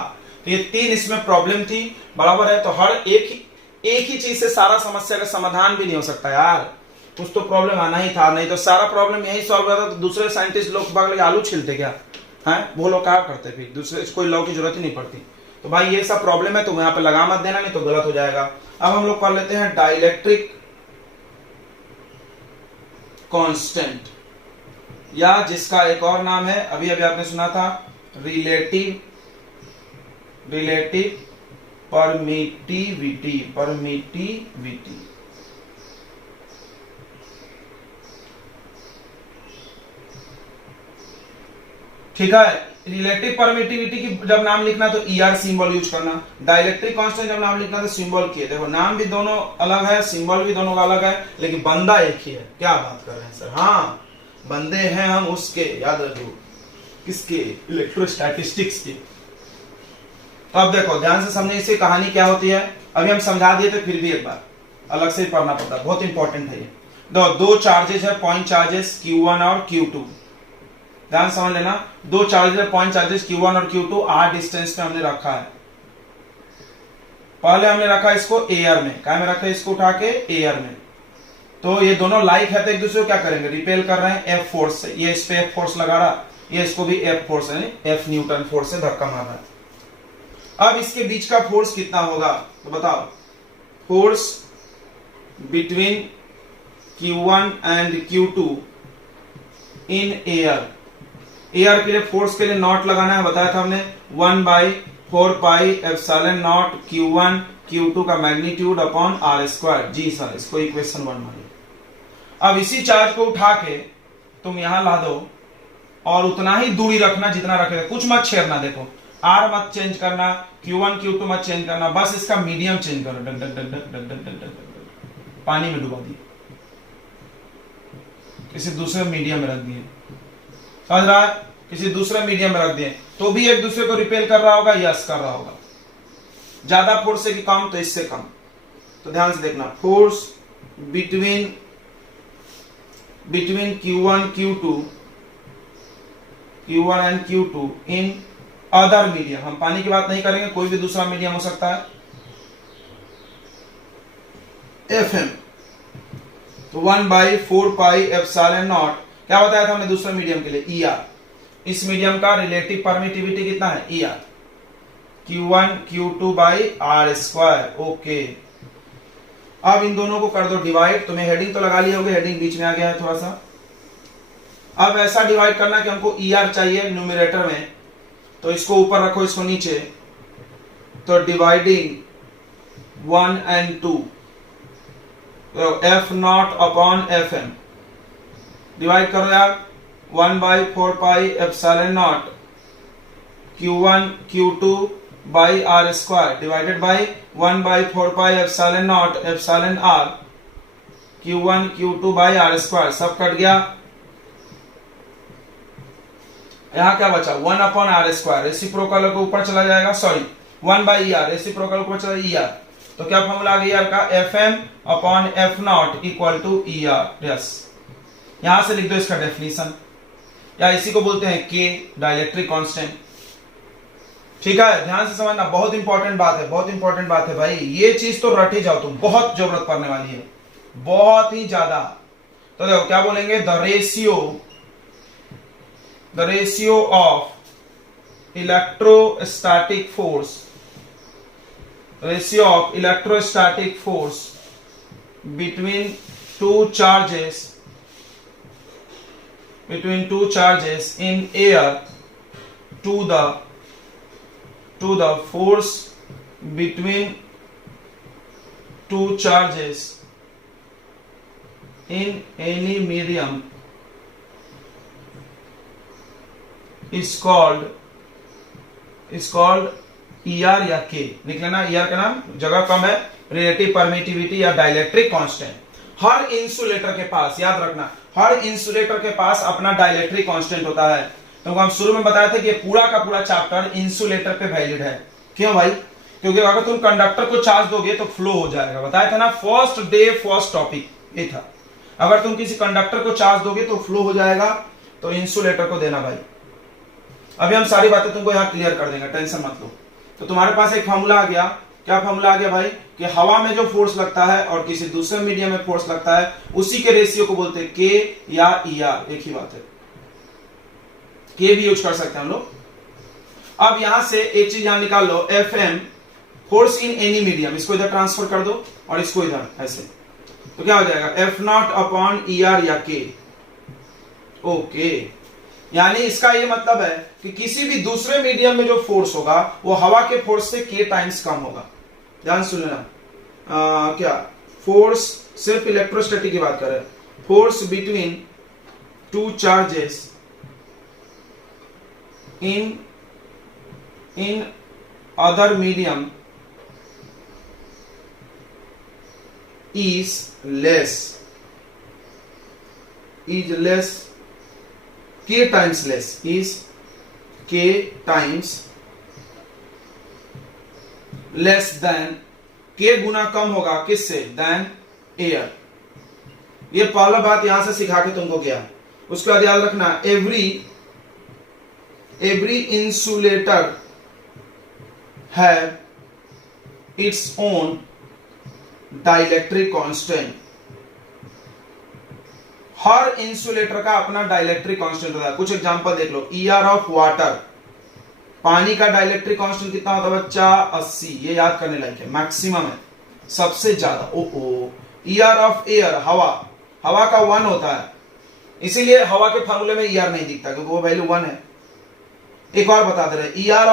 तो ये 3 इसमें प्रॉब्लम थी, बराबर है। तो हर एक ही चीज से सारा समस्या का समाधान भी नहीं हो सकता यार, कुछ तो प्रॉब्लम आना ही था, नहीं तो सारा प्रॉब्लम यही सॉल्व रहता। तो दूसरे साइंटिस्ट लोग भाग लगे आलू छिलते क्या है, वो लोग क्या करते, फिर दूसरे कोई लॉ की जरूरत ही नहीं पड़ती। तो भाई ये सब प्रॉब्लम है, तो यहाँ पे लगा मत देना, नहीं तो गलत हो जाएगा। अब हम लोग कर लेते हैं डाइलेक्ट्रिक कांस्टेंट, या जिसका एक और नाम है अभी अभी आपने सुना था रिलेटिव परमिटिविटी। ठीक है, रिलेटिव परमिटिविटी की जब नाम लिखना तो ER सिंबल यूज करना, डाइलेक्ट्रिक कांस्टेंट जब नाम लिखना तो सिंबल किए। देखो नाम भी दोनों अलग है, सिंबल भी दोनों का अलग है, लेकिन बंदा एक ही है। क्या बात कर रहे हैं सर, हाँ बंदे हैं हम उसके, याद रखो किसके, इलेक्ट्रोस्टैटिस्टिक्स के। तो अब देखो ध्यान से समझने, इससे कहानी क्या होती है अभी हम समझा दिए थे, फिर भी एक बार अलग से पढ़ना पड़ता है, बहुत इंपॉर्टेंट है ये। दो चार्जेस है, पॉइंट चार्जेस Q1 और Q2, ध्यान समझ लेना। दो चार्जेस है, पॉइंट चार्जेस Q1 और Q2 r डिस्टेंस पे हमने रखा है। पहले हमने रखा इसको एयर में, क्या में रखा है इसको उठा के एयर में। तो ये दोनों लाइक है, तो एक दूसरे को क्या करेंगे, रिपेल कर रहे हैं F फोर्स से। ये इस पे F फोर्स लगा रहा, ये इसको भी F फोर्स है, F न्यूटन फोर्स से धक्का मार रहा है। अब इसके बीच का फोर्स कितना होगा, तो बताओ। Force between Q1 and Q2 in air. Air के लिए फोर्स के लिए नॉट लगाना है, बताया था हमने 1/4πε0 Q1 Q2 का मैग्नीट्यूड अपॉन r²। जी सर, इसको इक्वेशन 1 मानिए। अब इसी चार्ज को उठा के तुम यहां ला दो और उतना ही दूरी रखना जितना रखे, कुछ मत छेड़ना। देखो r मत चेंज करना, Q1 Q2 मत चेंज करना, बस इसका मीडियम चेंज करो। Duck duck duck duck duck duck duck पानी में डुबा दिए, किसी दूसरे मीडियम में रख दिए, समझ रहा है, किसी दूसरे मीडियम में रख दिए, तो भी एक दूसरे को रिपेल कर रहा होगा, यस कर रहा होगा। ज्यादा फोर्स से कि कम, तो इससे कम। तो ध्यान से देखना, force between Q1 and Q2 in other medium. हम पानी की बात नहीं करेंगे, कोई भी दूसरा मीडियम हो सकता है। FM तो 1/4πε0, क्या बताया था हमने दूसरे मीडियम के लिए, ER। इस मीडियम का रिलेटिव परमिटिविटी कितना है, ER। Q1 Q2/r²। ओके, अब इन दोनों को कर दो डिवाइड। तुम्हें हेडिंग तो लगा लिया होगा, हेडिंग बीच में आ गया है थोड़ा सा। अब ऐसा डिवाइड करना कि हमको ER चाहिए न्यूमरेटर में, तो इसको ऊपर रखो, इसको नीचे। तो डिवाइडिंग 1 एंड 2, तो F0 अपॉन FM डिवाइड करो यार। 1/4πε0 Q1 Q2/r² divided by 1/4πε0 epsilon r Q1 Q2/r²। सब कट गया, यहां क्या बचा, 1/r²। रेसिप्रोकल को ऊपर चला जाएगा, सॉरी 1/ER, रेसिप्रोकल ऊपर चला ER। तो क्या फॉर्मूला आ गया ER का, FM upon F0 equal to ER। Yes, यहां से लिख दो इसका डेफिनेशन, या इसी को बोलते हैं K, डाइलेक्ट्रिक कांस्टेंट। ठीक है, ध्यान से समझना, बहुत इंपॉर्टेंट बात है, बहुत इंपॉर्टेंट बात है भाई। ये चीज तो रट ही जाओ तुम, बहुत जरूरत पड़ने वाली है, बहुत ही ज्यादा। तो देखो क्या बोलेंगे, the ratio of electrostatic force between two charges in air to the force between two charges in any medium is called ER या K। लिख लेना, ER का नाम, जगह कम है, रिलेटिव परमिटिविटी या डाइलेक्ट्रिक कांस्टेंट। हर इंसुलेटर के पास, याद रखना, हर इंसुलेटर के पास अपना डाइलेक्ट्रिक कांस्टेंट होता है। तो हम शुरू में बताया था कि पूरा का पूरा चैप्टर इंसुलेटर पे वैलिड है। क्यों भाई, क्योंकि अगर तुम कंडक्टर को चार्ज दोगे तो फ्लो हो जाएगा, बताया था ना, फर्स्ट डे फर्स्ट टॉपिक ये था। अगर तुम किसी कंडक्टर को चार्ज दोगे तो फ्लो हो जाएगा, तो इंसुलेटर को देना भाई। अभी हम सारी बातें तुमको यहां क्लियर कर देंगे, टेंशन मत लो। तो तुम्हारे पास एक फॉर्मूला आ गया। क्या फॉर्मूला आ गया भाई? कि हवा में जो फोर्स लगता है और किसी दूसरे मीडियम में फोर्स लगता है, उसी के रेशियो को बोलते हैं के या ER, एक ही बात है। के भी यूज कर सकते हैं हम लोग। अब यहां से एक चीज यहां निकाल लो, FM force in any medium, इसको इधर ट्रांसफर कर दो और इसको इधर ऐसे, तो क्या हो जाएगा F0 अपॉन ER या K। ओके, यानी इसका ये मतलब है कि किसी भी दूसरे मीडियम में जो फोर्स होगा वो हवा के फोर्स से K टाइम्स कम होगा। ध्यान सुन लेना। क्या फोर्स, सिर्फ इलेक्ट्रोस्टैटिक की बात कर रहे हैं, force between two charges in other medium is less K times less, is K times less than, K गुना कम होगा किससे? than air। ये पहला बात यहां से सिखा के तुमको गया। उसके बाद याद रखना, every insulator have its own dielectric constant. Her insulator का अपना डाइलेक्ट्रिक कांस्टेंट होता है। कुछ एग्जांपल देख लो, ER ऑफ वाटर, पानी का डाइलेक्ट्रिक कांस्टेंट कितना होता है बच्चा? 80। ये याद करने लायक है, मैक्सिमम है, सबसे ज्यादा। ER ऑफ एयर, हवा का 1 होता है, इसीलिए हवा के फार्मूले में ER नहीं दिखता क्योंकि वो वैल्यू 1 है। एक और बता दे रहे, ER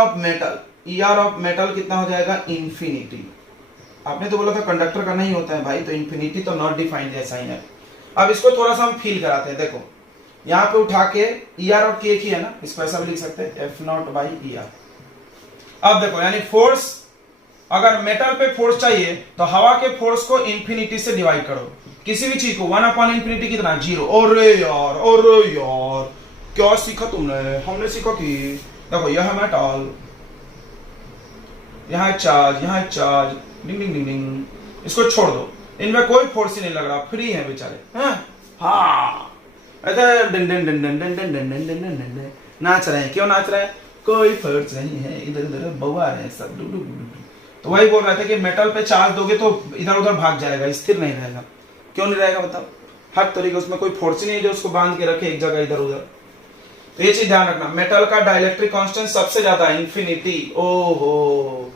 ऑफ मेटल कितना हो जाएगा? इंफिनिटी। आपने तो बोला था कंडक्टर का नहीं होता है भाई, तो इंफिनिटी तो नॉट डिफाइंड जैसा ही है। अब इसको थोड़ा सा हम फील कराते हैं। देखो यहां पे उठा के ER और K ही है ना, इसको ऐसा भी लिख सकते हैं F0/ER। अब देखो, यानी फोर्स, अगर मेटल पे फोर्स चाहिए तो हवा के फोर्स को इंफिनिटी से डिवाइड करो। किसी भी चीज को 1/इंफिनिटी कितना? 0। अरे यार क्या सीखा तुमने? हमने सीखा कि देखो यह है मेटल, यहां चार्ज, डिंग डिंग डिंग डिंग, इसको छोड़ दो, इनमें कोई फोर्स ही नहीं लग रहा, फ्री है बेचारे। हाँ ऐसा नाच रहे हैं। क्यों नाच रहे हैं? कोई फोर्स नहीं है, इधर उधर बउआ रहे हैं सब। तो वही बोल रहे थे कि मेटल पे चार्ज दोगे तो इधर उधर भाग जाएगा, स्थिर नहीं रहेगा। क्यों नहीं रहेगा बताओ? हर तरीके उसमें कोई फोर्स ही नहीं है जो उसको बांध के रखे एक जगह इधर उधर। तो ये चीज ध्यान रखना, मेटल का डाइलेक्ट्रिक कांस्टेंट सबसे ज्यादा है, इंफिनिटी। ओहो,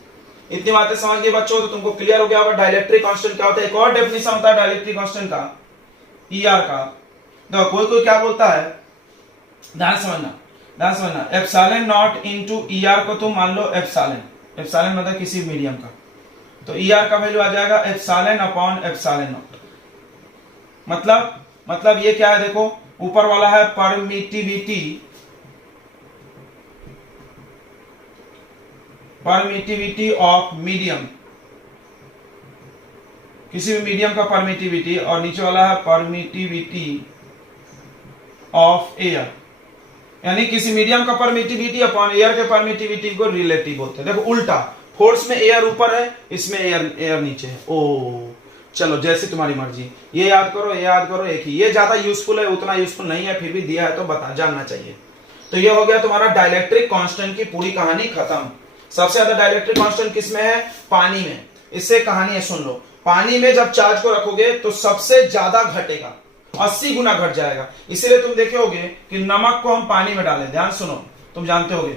इतनी बातें समझ गए बच्चों तो तुमको क्लियर हो गया होगा डाइलेक्ट्रिक कांस्टेंट क्या होता है। एक और डेफिनेशन होता है डाइलेक्ट्रिक कांस्टेंट का, ER का। देखो कोई क्या बोलता है, ध्यान समझना, एप्सिलॉन नॉट इनटू ER को तुम मान लो एप्सिलॉन मतलब किसी मीडियम का, तो ER का वैल्यू आ जाएगा एप्सिलॉन अपॉन एप्सिलॉन नॉट। मतलब ये क्या है? देखो ऊपर वाला है परमिटिविटी ऑफ मीडियम, किसी भी मीडियम का परमिटिविटी, और नीचे वाला है परमिटिविटी ऑफ एयर, यानी किसी मीडियम का परमिटिविटी अपॉन एयर के परमिटिविटी को रिलेटिव बोलते हैं। देखो उल्टा, फोर्स में एयर ऊपर है, इसमें एयर नीचे है। ओ चलो जैसे तुम्हारी मर्जी, ये याद करो एक ही। ये ज्यादा यूजफुल है, उतना यूजफुल नहीं है, फिर भी दिया है तो जानना चाहिए। तो ये हो गया तुम्हारा डाइलेक्ट्रिक कांस्टेंट की पूरी कहानी खत्म। सबसे ज्यादा डाइलेक्ट्रिक कांस्टेंट किसमें है? पानी में। इससे कहानी है सुन लो, पानी में जब चार्ज को रखोगे तो सबसे ज्यादा घटेगा, 80 गुना घट जाएगा। इसीलिए तुम देखे होगे कि नमक को हम पानी में डालें, ध्यान सुनो, तुम जानते होगे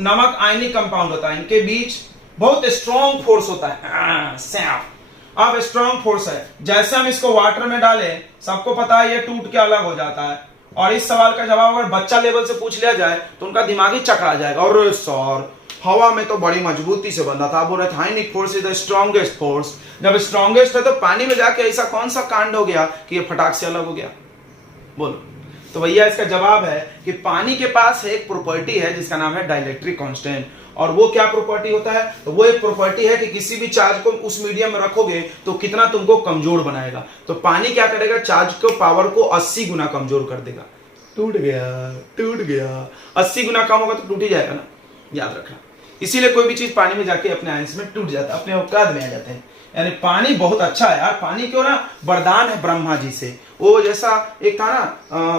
नमक आयनिक कंपाउंड होता है, इनके बीच बहुत स्ट्रॉन्ग फोर्स होता है। अब स्ट्रॉन्ग फोर्स है, जैसे हम इसको वाटर में डालें, सबको पता है ये टूट के अलग हो जाता है। और इस सवाल का जवाब अगर बच्चा लेवल से पूछ लिया जाए तो उनका दिमाग ही चकरा जाएगा। और सर हवा में तो बड़ी मजबूती से बंधा था, बोल रहे थे ionic force is the strongest force. जब स्ट्रॉन्गेस्ट है तो पानी में जाके ऐसा कौन सा कांड हो गया कि ये फटाक से अलग हो गया? बोलो। तो भैया इसका जवाब है कि पानी के पास एक प्रॉपर्टी है जिसका नाम है डाइलेक्ट्रिक कांस्टेंट। और वो क्या प्रॉपर्टी होता है? तो वो एक प्रॉपर्टी है कि किसी भी चार्ज को उस मीडियम में रखोगे तो कितना तुमको कमजोर बनाएगा। तो पानी क्या करेगा? चार्ज को पावर को 80 गुना कमजोर कर देगा। टूट गया 80 गुना कम होगा तो टूट ही जाएगा ना, याद रखना। इसीलिए कोई भी चीज पानी में जाके अपने आयंस में टूट जाता है, अपने औकात में आ जाते हैं। यानी पानी बहुत अच्छा है यार, पानी क्यों ना वरदान है ब्रह्मा जी से। वो जैसा एक था ना,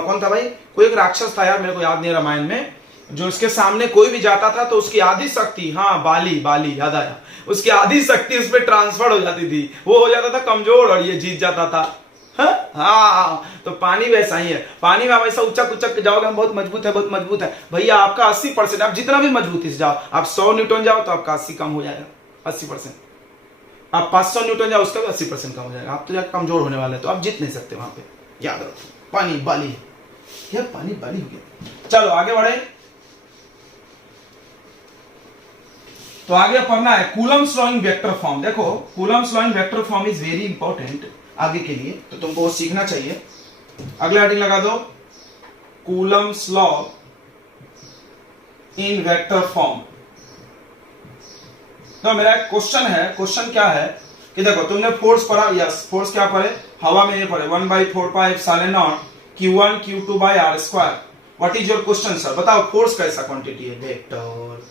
कौन था भाई, कोई एक राक्षस था यार, मेरे को याद नहीं, रामायण में जो इसके सामने कोई भी जाता था तो उसकी आधी शक्ति, हाँ बाली बाली याद आया, उसकी आधी शक्ति उस पर ट्रांसफर हो जाती थी, वो हो जाता था कमजोर और ये जीत जाता था। हाँ, तो पानी वैसा ही है, पानी में आप ऐसा उचक उचक के जाओगे, हम बहुत मजबूत है बहुत मजबूत है, भैया आपका 80%, आप जितना भी मजबूती से जाओ, आप 100 न्यूटन जाओ तो आपका 80 कम हो जाएगा, 80%। आप 500 न्यूटन जाओ उसका भी 80% कम हो जाएगा, आप तो जाकर कमजोर होने वाले हैं, तो आप जीत नहीं सकते वहां पे, याद रखो। पानी बाली है, यह पानी बाली हो गया। चलो आगे बढ़े, तो आगे पढ़ना है coulomb's law in vector form. देखो coulomb's law in vector form is very important आगे के लिए, तो तुमको वो सीखना चाहिए। अगला हेडिंग लगा दो, Coulomb's law in vector form. तो मेरा एक क्वेश्चन है, क्वेश्चन क्या है कि देखो तुमने फोर्स पढ़ा, यस फोर्स क्या पढ़े, हवा में ये पढ़े 1/4πε0 Q1 Q2 by r square. What is your question sir, बताओ फोर्स कैसा क्वांटिटी है, वेक्टर।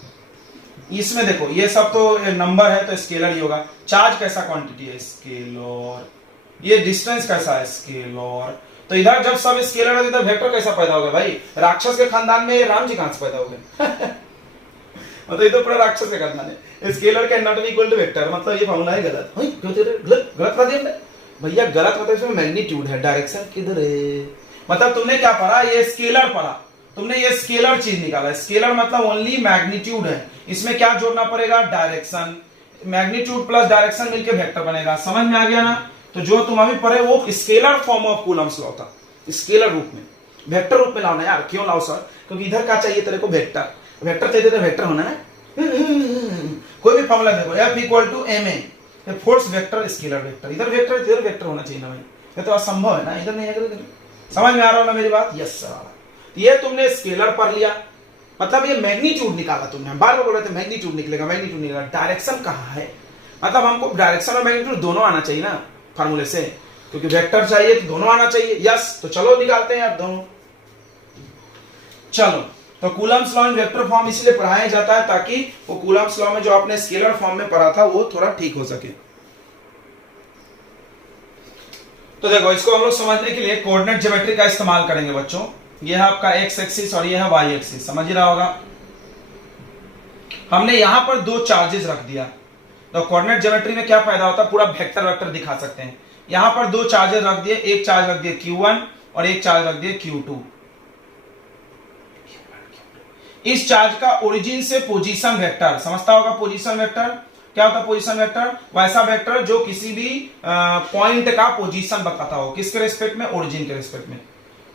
इसमें देखो ये सब तो नंबर है तो स्केलर ही होगा। चार्ज कैसा क्वांटिटी है, स्केलर। ये डिस्टेंस कैसा है, स्केलर। तो इधर जब सब स्केलर है तो इधर वेक्टर कैसा पैदा होगा भाई, राक्षस के खानदान में राम जी कहां से पैदा हो गए मतलब ये तो पूरा राक्षस के खानदान है। Scalar can not be equal to vector, मतलब ये फॉर्मूला है गलत। गलत गलत बता दिया भैया, गलत मतलब इसमें मैग्नीट्यूड है, डायरेक्शन किधर है। मतलब तुमने क्या पढ़ा, ये स्केलर पढ़ा, तुमने ये स्केलर चीज निकाला। स्केलर मतलब ओनली मैग्नीट्यूड है, इसमें क्या जोड़ना पड़ेगा, डायरेक्शन। मैग्नीट्यूड प्लस डायरेक्शन मिलके वेक्टर बनेगा, समझ में आ गया ना। तो जो तुम अभी पढ़े वो scalar form of Coulomb's law था, स्केलर रूप में, वेक्टर रूप में लाना यार। क्यों लाओ सर, क्योंकि इधर क्या चाहिए तेरे को, वेक्टर। वेक्टर चाहिए तो वेक्टर होना है। कोई भी फॉर्मूला देखो, F equal to ma, force vector scalar vector, इधर वेक्टर इधर वेक्टर होना चाहिए ना भाई, ये तो असंभव है ना, इधर नहीं है। समझ में आ रहा हो ना मेरी बात, यस सर। ये तुमने स्केलर पढ़ लिया, मतलब ये मैग्नीट्यूड निकाला तुमने, बार बार बोल रहे थे मैग्नीट्यूड निकलेगा मैग्नीट्यूड निकलेगा, डायरेक्शन कहाँ है, मतलब हमको डायरेक्शन और मैग्नीट्यूड दोनों आना चाहिए ना फार्मूले से, क्योंकि वेक्टर चाहिए तो दोनों आना चाहिए। यस, तो चलो निकालते हैं यार दोनों। चलो, तो Coulomb's law in vector form इसलिए पढ़ाया जाता है ताकि वो कूलम्ब्स लॉ में जो आपने स्केलर फॉर्म में पढ़ा था वो थोड़ा ठीक हो सके। तो देखो इसको हम लोग समझने के लिए कोऑर्डिनेट ज्योमेट्री का इस्तेमाल करेंगे बच्चों। ये है आपका एक्स एक्सिस और ये है वाई एक्सिस, समझ ही रहा होगा। हमने यहां पर दो चार्जेस रख दिया, तो कोऑर्डिनेट ज्योमेट्री में क्या फायदा होता है, पूरा वेक्टर वेक्टर दिखा सकते हैं। यहां पर दो चार्जेस रख दिए, एक चार्ज रख दिया Q1 और एक चार्ज रख दिया Q2। इस चार्ज का ओरिजिन से पोजीशन वेक्टर, समझता होगा पोजीशन वेक्टर क्या होता है, पोजीशन वेक्टर वैसा वेक्टर जो किसी भी पॉइंट का पोजीशन बताता हो, किसके रेस्पेक्ट में, ओरिजिन के रेस्पेक्ट में,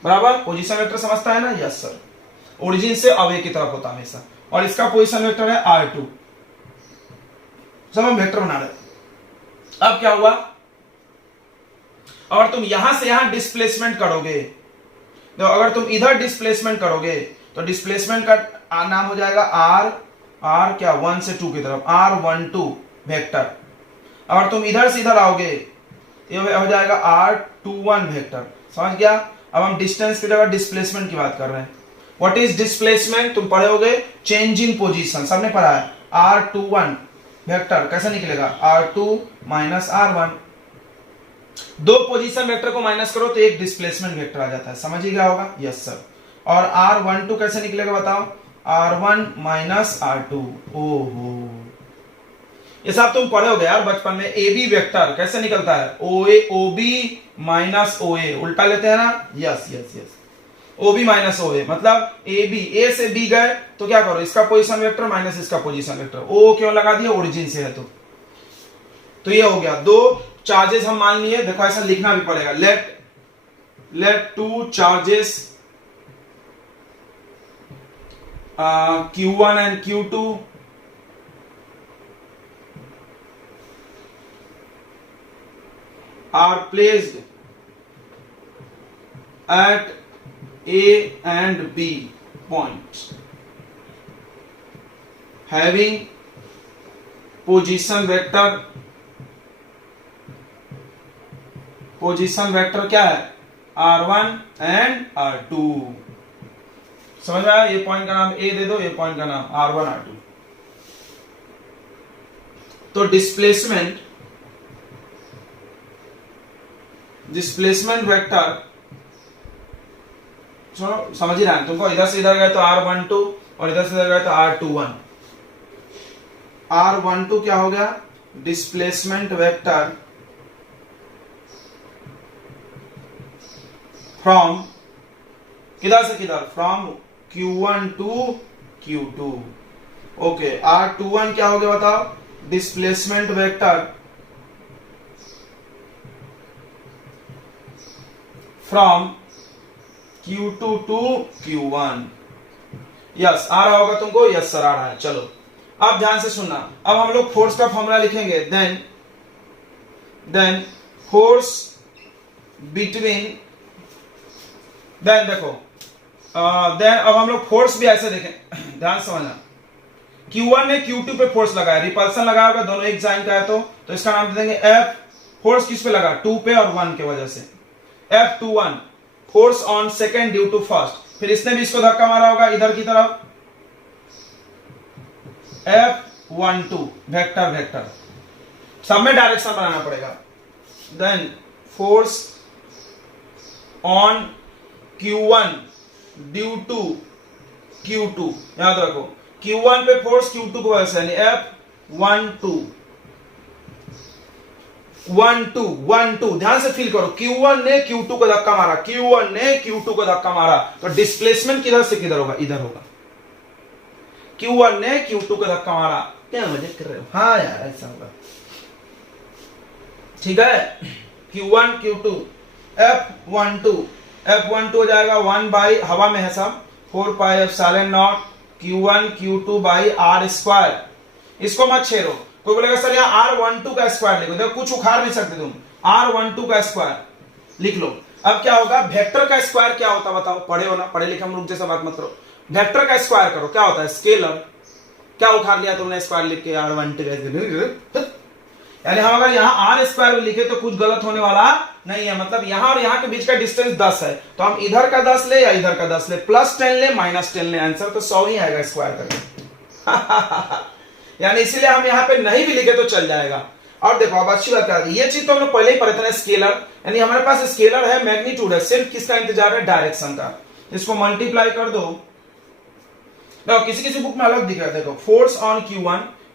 बराबर। पोजीशन वेक्टर समझता है ना, यस सर। ओरिजिन से अवे की तरफ होता है हमेशा, और इसका पोजीशन वेक्टर है R2। सब हम वेक्टर बना रहे। अब क्या हुआ, अगर तुम यहां से यहां डिस्प्लेसमेंट करोगे, तो अगर तुम इधर डिस्प्लेसमेंट करोगे तो डिस्प्लेसमेंट का नाम हो जाएगा R क्या 1 से 2 की तरफ, R12 वेक्टर। अगर तुम इधर से इधर आओगे ये हो जाएगा R21 वेक्टर, समझ गया। अब हम डिस्टेंस की जगह डिस्प्लेसमेंट की बात कर रहे हैं। व्हाट इज डिस्प्लेसमेंट, तुम पढ़े होगे चेंज इन पोजीशन, सबने पढ़ा है। R21 वेक्टर कैसे निकलेगा, R2 माइनस R1। दो पोजीशन वेक्टर को माइनस करो तो एक डिस्प्लेसमेंट वेक्टर आ जाता है, समझ ही गया होगा, यस सर। और R12 कैसे निकलेगा बताओ, R1 माइनस R2। ओहो, ये सब तुम पढ़े होगे यार बचपन में। AB वेक्टर कैसे निकलता है, OB माइनस OA, उल्टा लेते हैं ना, yes yes yes. OB minus OA मतलब AB, A से B गए तो क्या करो, इसका पोजीशन वेक्टर माइनस इसका पोजीशन वेक्टर। O क्यों लगा दिया, ओरिजिन से है तो ये हो गया। दो चार्जेस हम मान लिए, देखो ऐसा लिखना भी पड़ेगा, let two charges Q1 and Q2 are placed at A and B points having position vector क्या है, R1 and R2। समझ में आया, ये पॉइंट का नाम A दे दो, ये पॉइंट का नाम R1 R2। तो डिस्प्लेसमेंट वेक्टर समझ ही रहा है तुमको, इधर से इधर गए तो R12 और इधर से इधर गए तो R21। R12 क्या हो गया, डिस्प्लेसमेंट वेक्टर फ्रॉम किधर से किधर, from Q1 to Q2। Okay, R21 क्या हो गया बताओ, displacement vector from Q2 to Q1। Yes आ रहा होगा तुमको, यस सर आ रहा है। चलो अब ध्यान से सुनना, अब हम लोग फोर्स का फॉर्मूला लिखेंगे। देन फोर्स बिटवीन, देन देखो देन अब हम लोग फोर्स भी ऐसे देखें, ध्यान समझना। Q1 ने Q2 पे फोर्स लगाया, रिपल्सन लगाया होगा, दोनों एक साइन का है तो इसका नाम दे देंगे F। फोर्स किस पे लगा, 2 पे और 1 के वजह से, F21 force on second due to first. फिर इसने भी इसको धक्का मारा होगा इधर की तरफ, F12 वेक्टर वेक्टर, सब में डायरेक्शन बनाना पड़ेगा। Then force on Q1 due to Q2, याद रखो Q1 पे फोर्स Q2 को वजह से, यानी F12 12 ध्यान से फील करो। Q1 ने Q2 को धक्का मारा, Q1 ने Q2 को धक्का मारा, तो डिस्प्लेसमेंट किधर से किधर होगा, इधर होगा। Q1 ने Q2 को धक्का मारा, क्या मजे कर रहे हो, हाँ यार ऐसा होगा, ठीक है। Q1 Q2 F12 हो जाएगा 1 बाई, हवा में है सब, 4 pi epsilon nought Q1 Q2 by R square. इसको मत छेड़ो, कोई बोलेगा सर यहाँ R12 का स्क्वायर लिखो, देखो कुछ उखाड़ नहीं सकते तुम, R12 का स्क्वायर लिख लो। अब क्या होगा, वेक्टर का स्क्वायर क्या होता है बताओ, पढ़े हो ना, पढ़े लिखे हम लोग जैसा बात मत करो। वेक्टर का स्क्वायर करो, क्या होता है, स्केलर। क्या उखाड़ लिया तुमने स्क्वायर लिख के, R12, यानी हम अगर यहाँ R स्क्वायर लिखे तो कुछ गलत होने वाला नहीं है, मतलब यहाँ और यहाँ के बीच का डिस्टेंस 10 है, तो हम इधर का 10 ले या इधर का 10 ले, +10 ले -10 ले, आंसर तो 100 ही आएगा स्क्वायर करके। यानी इसीलिए हम यहाँ पे नहीं भी लिखे तो चल जाएगा। और देखो अब अच्छी बात है, ये चीज तो हम लोग पहले ही पढ़े थे ना, स्केलर, यानी हमारे पास स्केलर है, मैग्नीट्यूड है, सिर्फ किसका इंतजार है, डायरेक्शन का। इसको मल्टीप्लाई कर दो, देखो किसी किसी बुक में अलग दिख रहा है, देखो फोर्स ऑन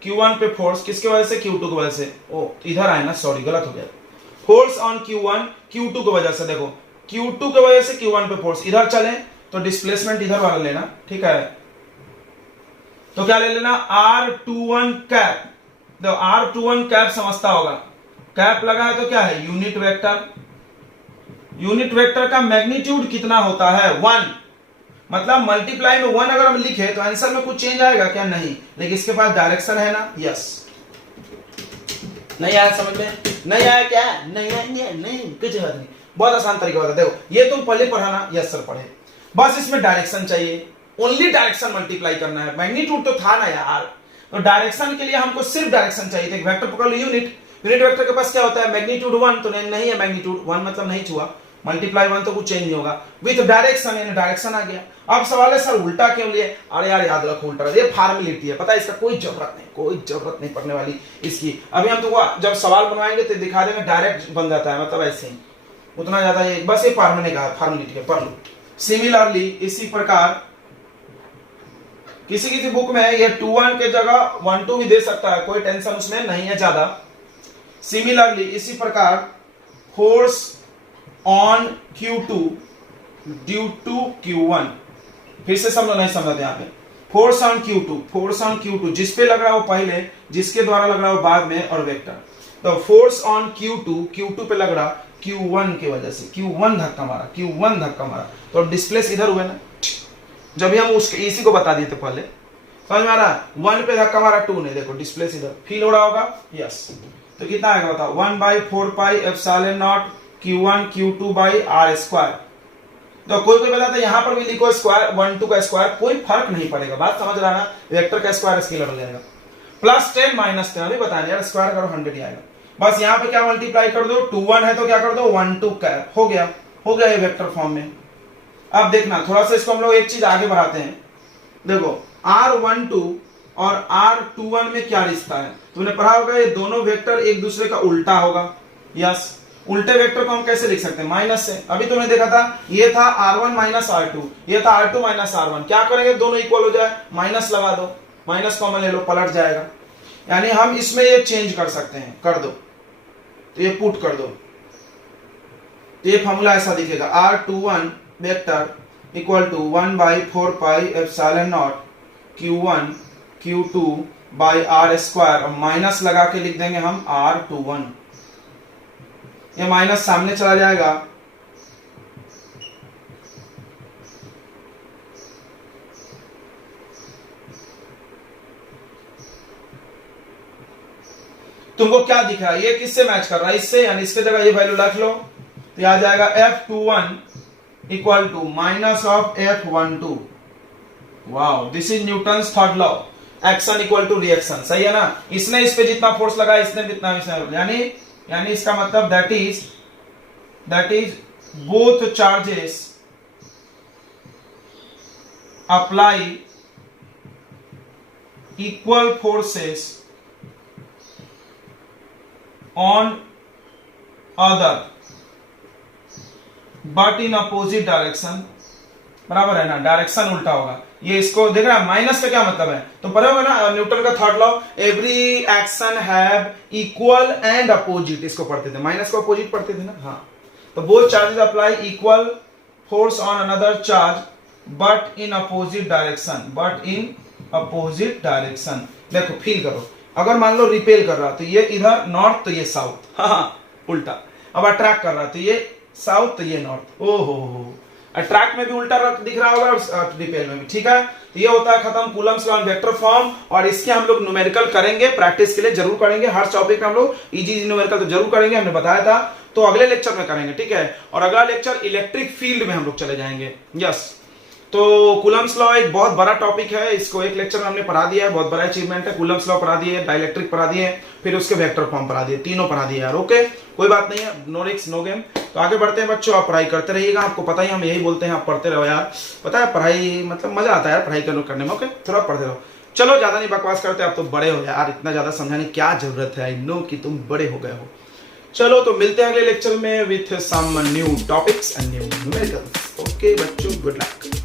Q1 पे फोर्स किसके वजह से, Q2 की वजह से, ओ इधर आए ना, सॉरी गलत हो गया, फोर्स ऑन Q1 Q2 की वजह से, देखो Q2 की वजह से Q1 पे फोर्स, इधर चले तो डिस्प्लेसमेंट इधर वाला लेना, ठीक है। तो क्या ले लेना, R21 कैप, देखो R21 कैप समझता होगा, कैप लगा है तो क्या है, यूनिट वेक्टर। यूनिट वेक्टर का मैग्नीट्यूड कितना होता है, 1, मतलब मल्टीप्लाई में 1 अगर हम लिखे तो आंसर में कुछ चेंज आएगा क्या, नहीं, लेकिन इसके पास डायरेक्शन है ना, यस। नहीं आया समझ में, नहीं आया क्या, नहीं कुछ बात नहीं, बहुत आसान तरीका होता है। देखो ये तुम पहले पढ़ा ना, यस सर पढ़े, बस इसमें डायरेक्शन चाहिए, ओनली डायरेक्शन मल्टीप्लाई करना है, मैग्नीट्यूड तो था ना यार, तो डायरेक्शन के लिए हमको सिर्फ डायरेक्शन चाहिए था। वेक्टर पकड़ लो, यूनिट वेक्टर के पास क्या होता है, मैग्नीट्यूड 1, तो नहीं है मैग्नीट्यूड 1, मतलब नहीं छुआ, मल्टीप्लाई 1 तो कुछ चेंज नहीं होगा, विथ डायरेक्शन यानी डायरेक्शन आ गया। अब सवाल है सर उल्टा क्यों लिए, अरे यार याद रखो उल्टा, ये फॉर्मेलिटी है, पता है, इसका कोई जरूरत नहीं पड़ने वाली इसकी। अभी हम तुमको जब सवाल बनवाएंगे तो दिखा देंगे, डायरेक्ट बन जाता है, मतलब ऐसे ही, उतना ज्यादा ये बस ये फॉर्मेलिटी है, पढ़ लो। सिमिलरली इसी प्रकार किसी बुक में ये 2-1 के जगह 1-2 भी दे सकता है, कोई टेंशन उसमें नहीं है ज्यादा। सिमिलरली इसी प्रकार force on Q2 due to Q1, फिर से सब लोग नहीं समझते यहाँ पे, फोर्स ऑन Q2 जिस पे लग रहा है वो पहले, जिसके द्वारा लग रहा है वो बाद में, और वेक्टर। तो फोर्स ऑन Q2 पे लग रहा Q1 की वजह से, Q1 धक्का मारा, तो डिस्प्लेस इधर हुए ना, जब भी हम इसी को बता दिए थे पहले, समझ में आ रहा, 1 पे धक्का मारा, 2 ने, देखो डिस्प्लेस इधर फील हो रहा होगा, यस। तो कितना आएगा बताओ, 1/4 pi epsilon nought Q1 Q2 by R square. तो कोई बताता है यहाँ पर भी लिखो स्क्वायर, 1-2 का स्क्वायर, कोई फर्क नहीं पड़ेगा, बात समझ रहा ना, वेक्टर का स्क्वायर स्केलर हो जाएगा, +10 -10 अभी बताने यार, स्क्वायर करो 100 ही आएगा। बस यहाँ पे क्या मल्टीप्लाई कर दो, 2-1 है तो क्या कर दो, 1-2 कैप, हो गया ये वेक्टर फॉर्म में। अब देखना थोड़ा सा इसको हम लोग एक चीज आगे बढ़ाते हैं, देखो R12 और R21 में क्या रिश्ता है, तुमने पढ़ा होगा, ये दोनों वेक्टर एक दूसरे का उल्टा होगा, यस। उल्टे वेक्टर को हम कैसे लिख सकते हैं, माइनस से। अभी तुमने देखा था ये था R1 माइनस R2, ये था R2 माइनस R1। क्या करेंगे, दोनों इक्वल हो जाए, माइनस लगा दो, माइनस कॉमन ले लो, पलट जाएगा। यानी हम इसमें ये चेंज कर सकते हैं, कर दो तो ये पुट कर दो, तो ये फॉर्मूला ऐसा दिखेगा, R21 vector equal to 1/4 pi epsilon nought Q1 Q2 by R square, और माइनस लगा के लिख देंगे हम R21। ये माइनस सामने चला जाएगा, तुमको क्या दिख रहा है, ये किससे मैच कर रहा है, इससे, यानी इसके जगह ये वैल्यू रख लो, तो आ जाएगा F21 equal to minus of F12। Wow, this is Newton's third law, action equal to reaction, सही है ना। इसने इस पे जितना फोर्स लगाया, इसने जितना, यानी इसका मतलब that is both charges apply equal forces on other but in opposite direction, बराबर है ना, डायरेक्शन उल्टा होगा। ये इसको देख रहा है, माइनस का क्या मतलब है, तो पता होगा ना न्यूटन का third law, every action have equal and opposite, इसको पढ़ते थे, माइनस को अपोजिट पढ़ते थे ना। हाँ, तो both charges apply equal force on another charge but in opposite direction, देखो फील करो, अगर मान लो रिपेल कर रहा तो ये इधर नॉर्थ, तो ये साउथ, हाँ उल्टा। अब अट्रैक्ट कर रहा तो ये साउथ, तो ये नॉर्थ। ओहो, अट्रैक्ट में भी उल्टा दिख रहा होगा और रिपेल में भी, ठीक है। तो ये होता है खत्म कूलम्स लॉ वेक्टर फॉर्म, और इसके हम लोग न्यूमेरिकल करेंगे, प्रैक्टिस के लिए जरूर करेंगे, हर टॉपिक में हम लोग इजी न्यूमेरिकल तो जरूर करेंगे, हमने बताया था, तो अगले लेक्चर में करेंगे, ठीक है। और अगला लेक्चर इलेक्ट्रिक फील्ड में हम लोग चले जाएंगे, यस। तो कूलम्स लॉ एक बहुत बड़ा टॉपिक है, इसको एक लेक्चर में हमने पढ़ा दिया है, बहुत बड़ा अचीवमेंट है। कूलम्स लॉ पढ़ा दिए, डाइलेक्ट्रिक पढ़ा दिए, फिर उसके वेक्टर फॉर्म पढ़ा दिए, तीनों पढ़ा दिए यार, ओके, कोई बात नहीं है, नो रिस्क नो गेम। तो आगे बढ़ते हैं बच्चों, आप पढ़ाई करते रहिएगा, आपको पता ही हम यही बोलते हैं, आप पढ़ते रहो यार, पता है पढ़ाई मतलब मजा आता है यार पढ़ाई करने में, ओके, थोड़ा पढ़ते रहो। चलो ज्यादा नहीं बकवास करते, आप तो बड़े हो यार, इतना ज्यादा समझाने की क्या जरूरत है, आई नो कि तुम बड़े हो गए हो। चलो तो मिलते हैं अगले लेक्चर में with some new topics and new numericals. Okay बच्चों, गुड लक।